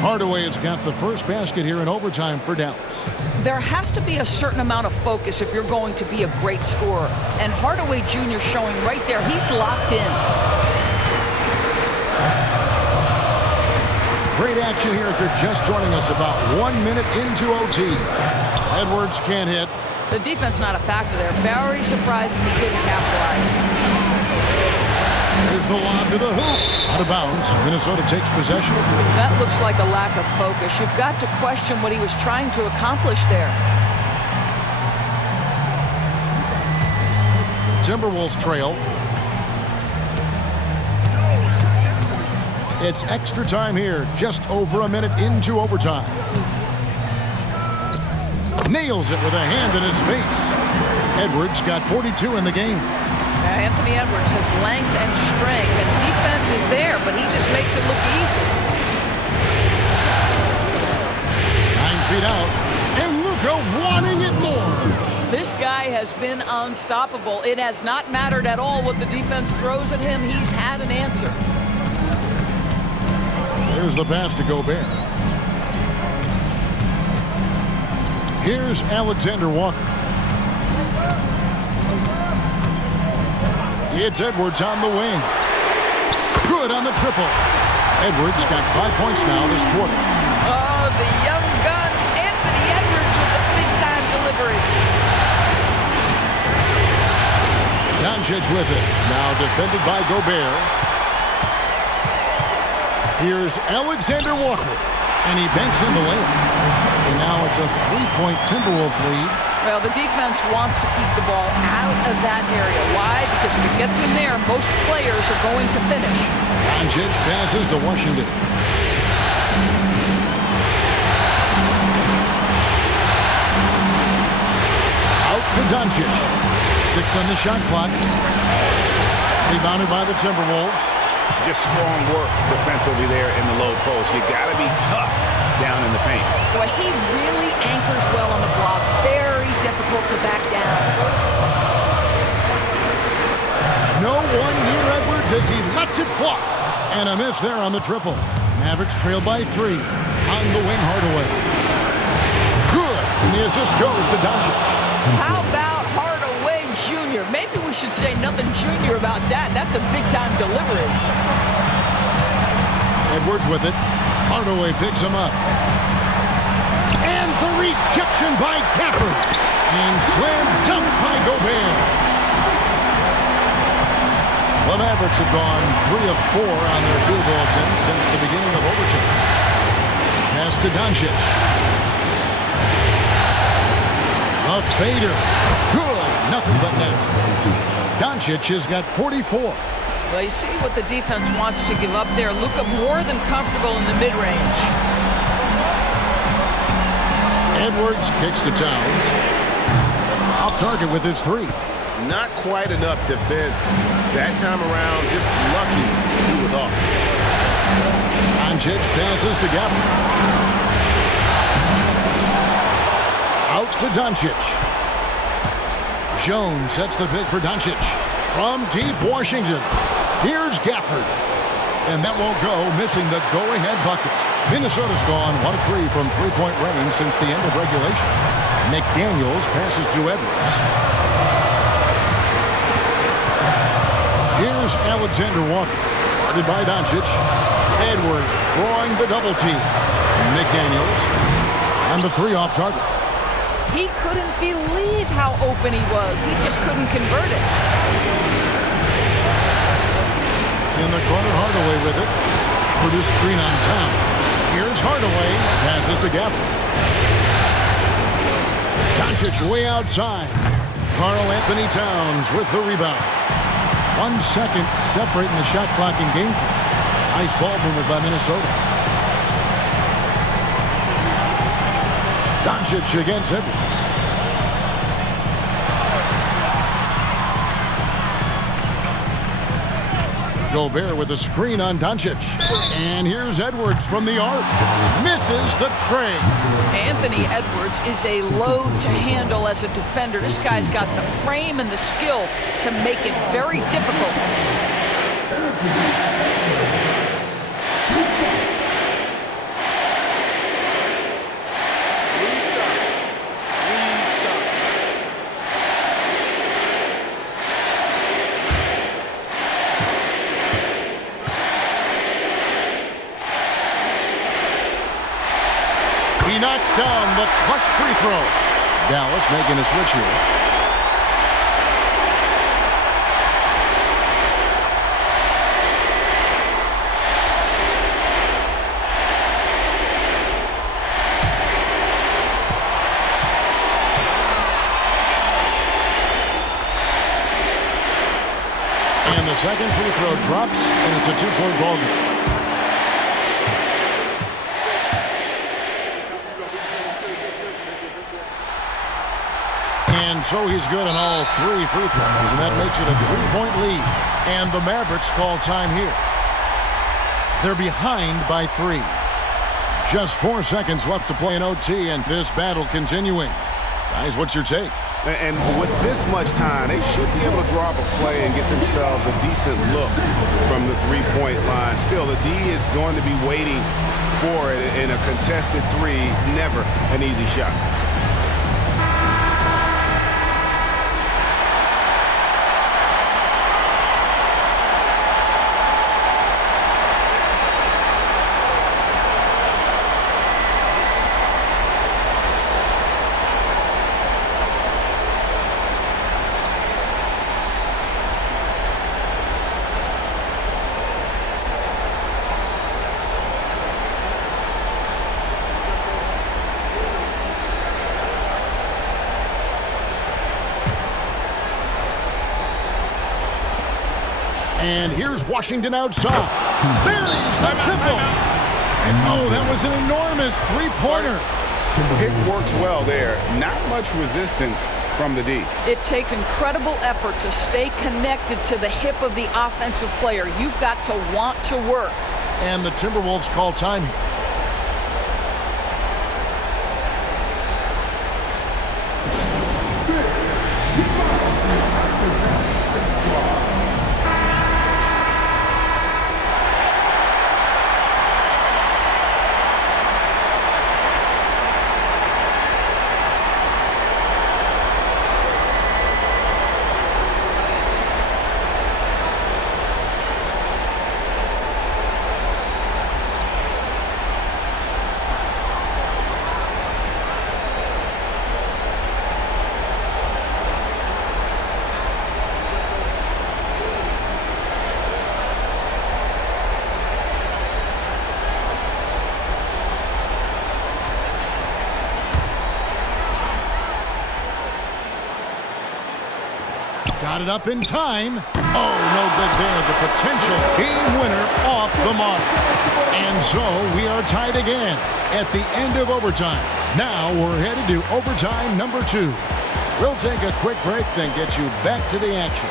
Hardaway has got the first basket here in overtime for Dallas. There has to be a certain amount of focus if you're going to be a great scorer. And Hardaway Jr. showing right there, he's locked in. Great action here if you're just joining us about 1 minute into OT. Edwards can't hit. The defense not a factor there. Very surprising he couldn't capitalize. Here's the lob to the hoop. Out of bounds. Minnesota takes possession. That looks like a lack of focus. You've got to question what he was trying to accomplish there. Timberwolves trail. It's extra time here, just over a minute into overtime. Nails it with a hand in his face. Edwards got 42 in the game. Anthony Edwards has length and strength, and defense is there, but he just makes it look easy. 9 feet out, and Luka wanting it more. This guy has been unstoppable. It has not mattered at all what the defense throws at him. He's had an answer. There's the pass to Gobert. Here's Alexander Walker. It's Edwards on the wing. Good on the triple. Edwards got 5 points now this quarter. Oh, the young gun, Anthony Edwards with the big-time delivery. Doncic with it. Now defended by Gobert. Here's Alexander Walker. And he banks in the layup. And now it's a 3-point Timberwolves lead. Well, the defense wants to keep the ball out of that area. Why? Because if it gets in there, most players are going to finish. Doncic passes to Washington. Out to Doncic. 6 on the shot clock. Rebounded by the Timberwolves. Just strong work defensively there in the low post. You got to be tough down in the paint. Boy, he really anchors well on the block. Very difficult to back down. No one near Edwards as he lets it fly. And a miss there on the triple. Mavericks trail by 3. On the wing, Hardaway. Good. And the assist goes to Doncic. How about Hardaway Jr.? Maybe we should say nothing junior about that. That's a big-time delivery. Edwards with it. Hardaway picks him up. And the rejection by Gafford. And slam dunk by Gobert. The Mavericks have gone 3 of 4 on their field goal attempts since the beginning of overtime. Pass to Doncic. A fader. Good. Nothing but net. Doncic has got 44. Well, you see what the defense wants to give up there. Luka more than comfortable in the mid-range. Edwards kicks to Towns. Off target with his 3. Not quite enough defense. That time around, just lucky he was off. Doncic passes to Gafford. Out to Doncic. Jones sets the pick for Doncic. From deep Washington. Here's Gafford. And that won't go, missing the go-ahead bucket. Minnesota's gone 1 of 3 from three-point range since the end of regulation. McDaniels passes to Edwards. Here's Alexander Walker. Guarded by Doncic. Edwards drawing the double team. McDaniels on the 3 off target. He couldn't believe how open he was. He just couldn't convert it. In the corner, Hardaway with it. For the screen on Towns. Here's Hardaway. Passes to Gafford. Doncic way outside. Karl Anthony Towns with the rebound. 1 second separating the shot clock and game clock. Nice ball movement by Minnesota. Doncic against Edwards. Gobert with a screen on Doncic. And here's Edwards from the arc. Misses the tray. Anthony Edwards is a load to handle as a defender. This guy's got the frame and the skill to make it very difficult. He knocks down the clutch free throw. Dallas making a switch here. And the second free throw drops, and it's a two-point ball game. And so he's good on all three free throws, and that makes it a three-point lead. And the Mavericks call time here. They're behind by 3. Just 4 seconds left to play in OT, and this battle continuing. Guys, what's your take? And with this much time, they should be able to draw up a play and get themselves a decent look from the three-point line. Still, the D is going to be waiting for it in a contested three. Never an easy shot. And here's Washington outside. Buries the triple. And oh, that was an enormous three-pointer. Pick works well there. Not much resistance from the D. It takes incredible effort to stay connected to the hip of the offensive player. You've got to want to work. And the Timberwolves call time here. Got it up in time. Oh, no good there. The potential game winner off the mark. And so we are tied again at the end of overtime. Now we're headed to overtime number 2. We'll take a quick break, then get you back to the action.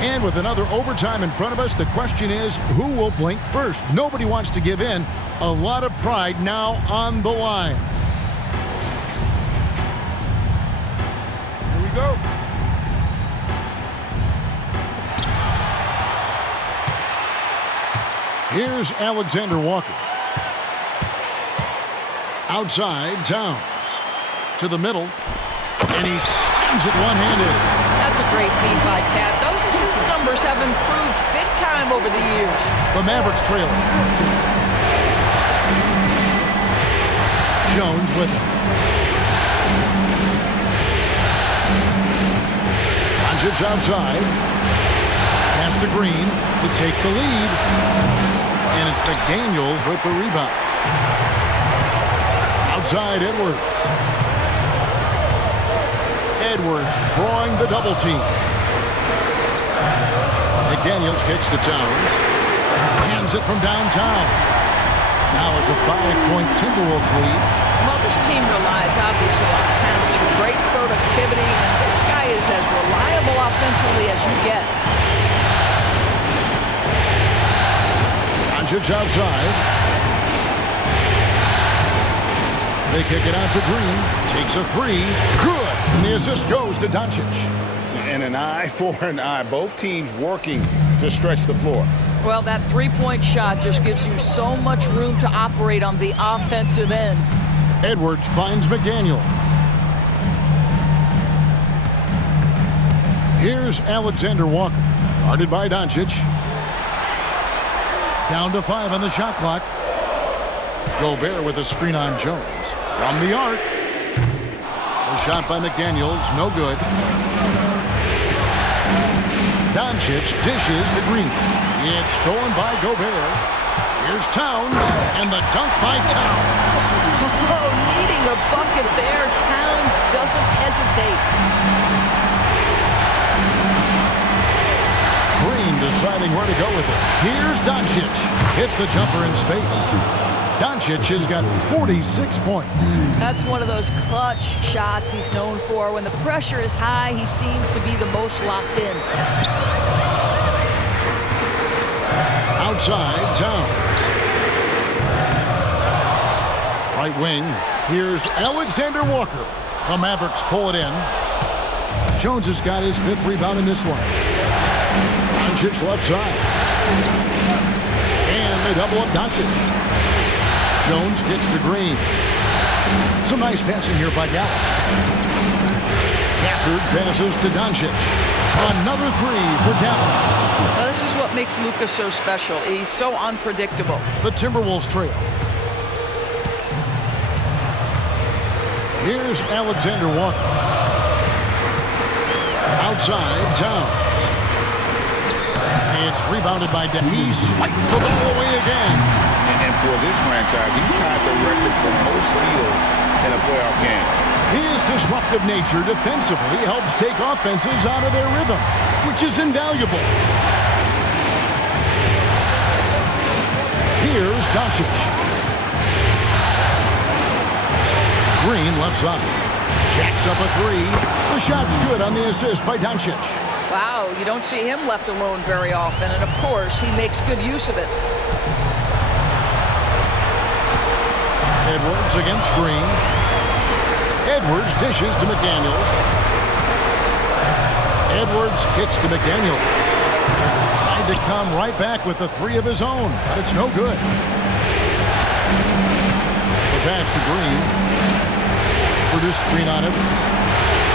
And with another overtime in front of us, the question is, who will blink first? Nobody wants to give in. A lot of pride now on the line. Here we go. Here's Alexander Walker. Outside, Towns. To the middle. And he Slams it one-handed. That's a great feed by Cat. Those assist numbers have improved big time over the years. The Mavericks trailing. Jones with it. Doncic outside. Pass to Green to take the lead. And it's McDaniels with the rebound. Outside Edwards. Edwards drawing the double team. McDaniels kicks to Towns. Hands it from downtown. Now it's a 5-point Timberwolves lead. Well, this team relies obviously on Towns for great productivity, and this guy is as reliable offensively as you get. Doncic outside. They kick it out to Green. Takes a three. Good. And the assist goes to Doncic. And an eye for an eye. Both teams working to stretch the floor. Well, that three-point shot just gives you so much room to operate on the offensive end. Edwards finds McDaniel. Here's Alexander Walker. Guarded by Doncic. Down to 5 on the shot clock. Gobert with a screen on Jones. From the arc. A shot by McDaniels. No good. Doncic dishes to Green. It's stolen by Gobert. Here's Towns. And the dunk by Towns. Oh, needing a bucket there. Towns doesn't hesitate. Green deciding where to go with it. Here's Doncic. Hits the jumper in space. Doncic has got 46 points. That's one of those clutch shots he's known for. When the pressure is high, he seems to be the most locked in. Outside, Towns. Right wing. Here's Alexander Walker. The Mavericks pull it in. Jones has got his 5th rebound in this one. Doncic left side. And they double up Doncic. Jones gets to Green. Some nice passing here by Dallas. Gafford passes to Doncic. Another three for Dallas. Well, this is what makes Luka so special. He's so unpredictable. The Timberwolves trail. Here's Alexander Walker. Outside, Towns. It's rebounded by Dennis. He swipes the ball away again. And for this franchise, he's tied the record for most steals in a playoff game. His disruptive nature defensively helps take offenses out of their rhythm, which is invaluable. Here's Doncic. Green left side. Jacks up a three. The shot's good on the assist by Doncic. Wow, you don't see him left alone very often, and of course, he makes good use of it. Edwards against Green. Edwards dishes to McDaniels. Edwards kicks to McDaniels. Tried to come right back with the three of his own, but it's no good. The pass to Green. Produced screen on Edwards.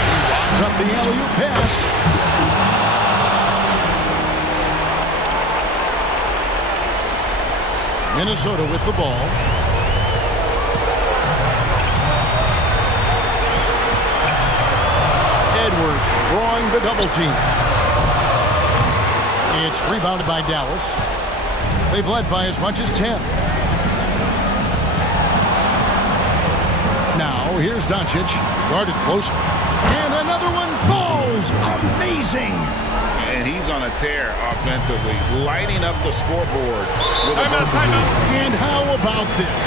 He lobs up the alley-oop pass. Minnesota with the ball. Edwards drawing the double team. It's rebounded by Dallas. They've led by as much as 10. Now here's Doncic, guarded closer. And another one falls. Amazing. And he's on a tear offensively, lighting up the scoreboard. Timeout. And how about this?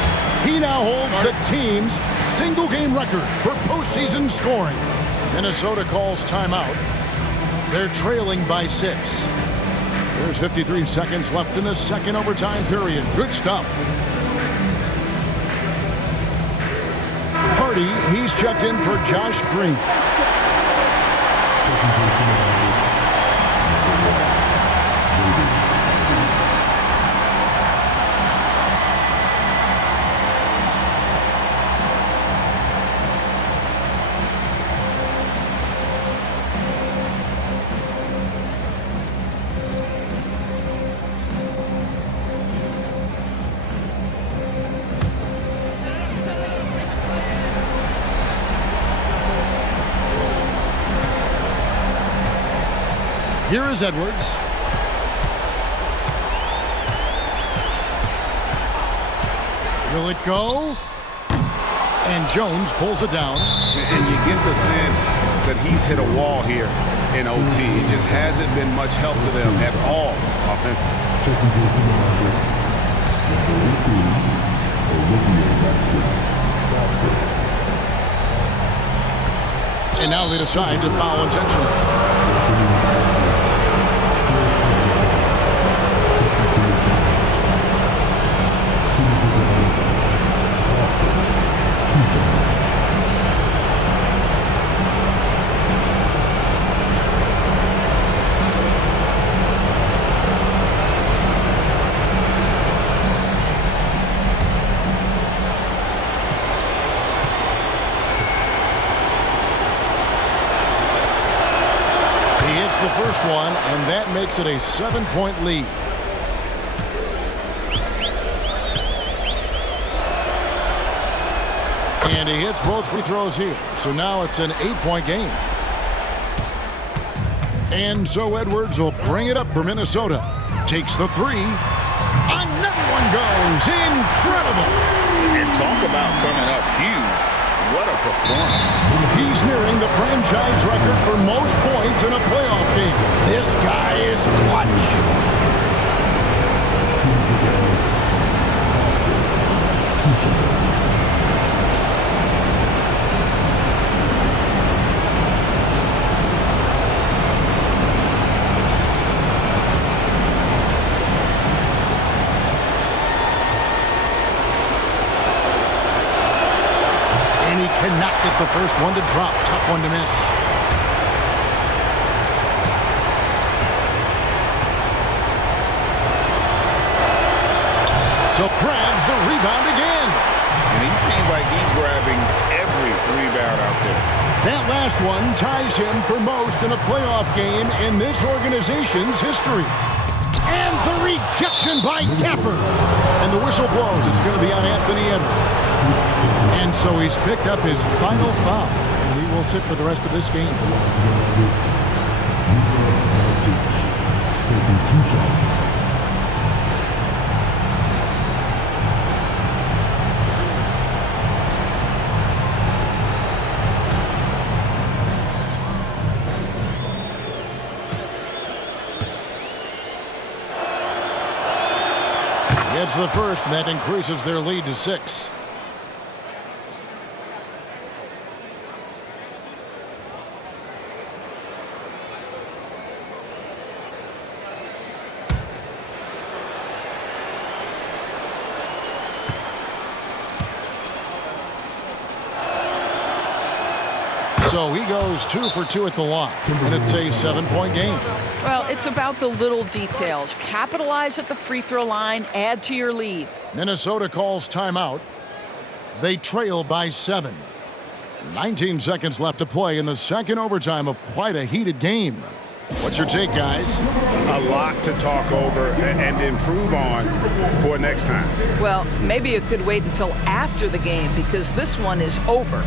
He now holds the team's single-game record for postseason scoring. Minnesota calls timeout. They're trailing by 6. There's 53 seconds left in the second overtime period. Good stuff. Hardy, he's checked in for Josh Green. Here is Edwards. Will it go? And Jones pulls it down. And you get the sense that he's hit a wall here in OT. It just hasn't been much help to them at all offensively. And now they decide to foul intentionally. The first one, and that makes it a 7-point lead. And he hits both free throws here, so now it's an 8-point game. And so Edwards will bring it up for Minnesota. Takes the three. Another one goes. Incredible. And talk about coming up huge. What a performance. He's nearing the franchise record for most points in a playoff game. This guy is clutch. Cannot get the first one to drop. Tough one to miss. So grabs the rebound again. And he seems like he's grabbing every rebound out there. That last one ties him for most in a playoff game in this organization's history. And the rejection by Gafford. And the whistle blows. It's going to be on Anthony Edwards. And so he's picked up his final foul. He will sit for the rest of this game. Gets the first, and that increases their lead to 6. So he goes 2 for 2 at the line, and it's a 7-point game. Well, it's about the little details. Capitalize at the free throw line, add to your lead. Minnesota calls timeout. They trail by 7. 19 seconds left to play in the second overtime of quite a heated game. What's your take, guys? A lot to talk over and improve on for next time. Well, maybe it could wait until after the game because this one is over.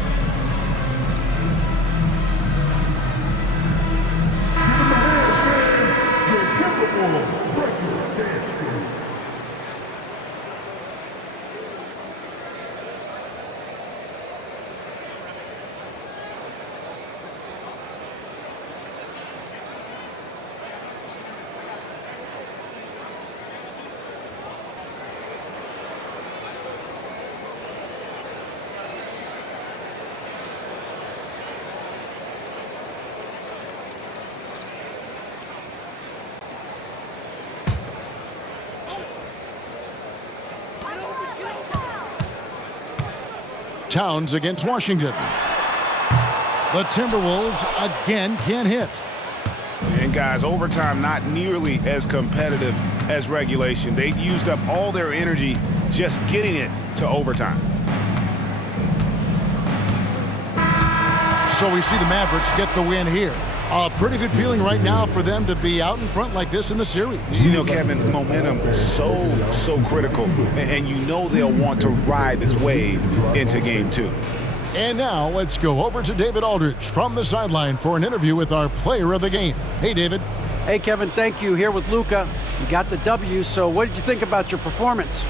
Towns against Washington. The Timberwolves again can't hit. And guys, overtime not nearly as competitive as regulation. They used up all their energy just getting it to overtime. So we see the Mavericks get the win here. A pretty good feeling right now for them to be out in front like this in the series. You know, Kevin, momentum is so critical. And you know they'll want to ride this wave into game 2. And now let's go over to David Aldridge from the sideline for an interview with our player of the game. Hey, David. Hey, Kevin, thank you. Here with Luka. You got the W, so what did you think about your performance?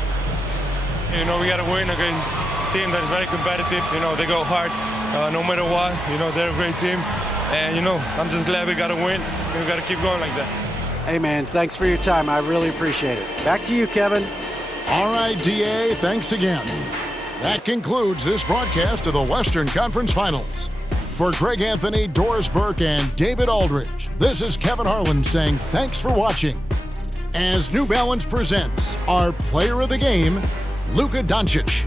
You know, we got to win against a team that is very competitive. You know, they go hard no matter what. You know, they're a great team. And, you know, I'm just glad we got to win. We got to keep going like that. Hey, man, thanks for your time. I really appreciate it. Back to you, Kevin. All right, DA, thanks again. That concludes this broadcast of the Western Conference Finals. For Greg Anthony, Doris Burke, and David Aldridge, this is Kevin Harlan saying thanks for watching. As New Balance presents our player of the game, Luka Doncic.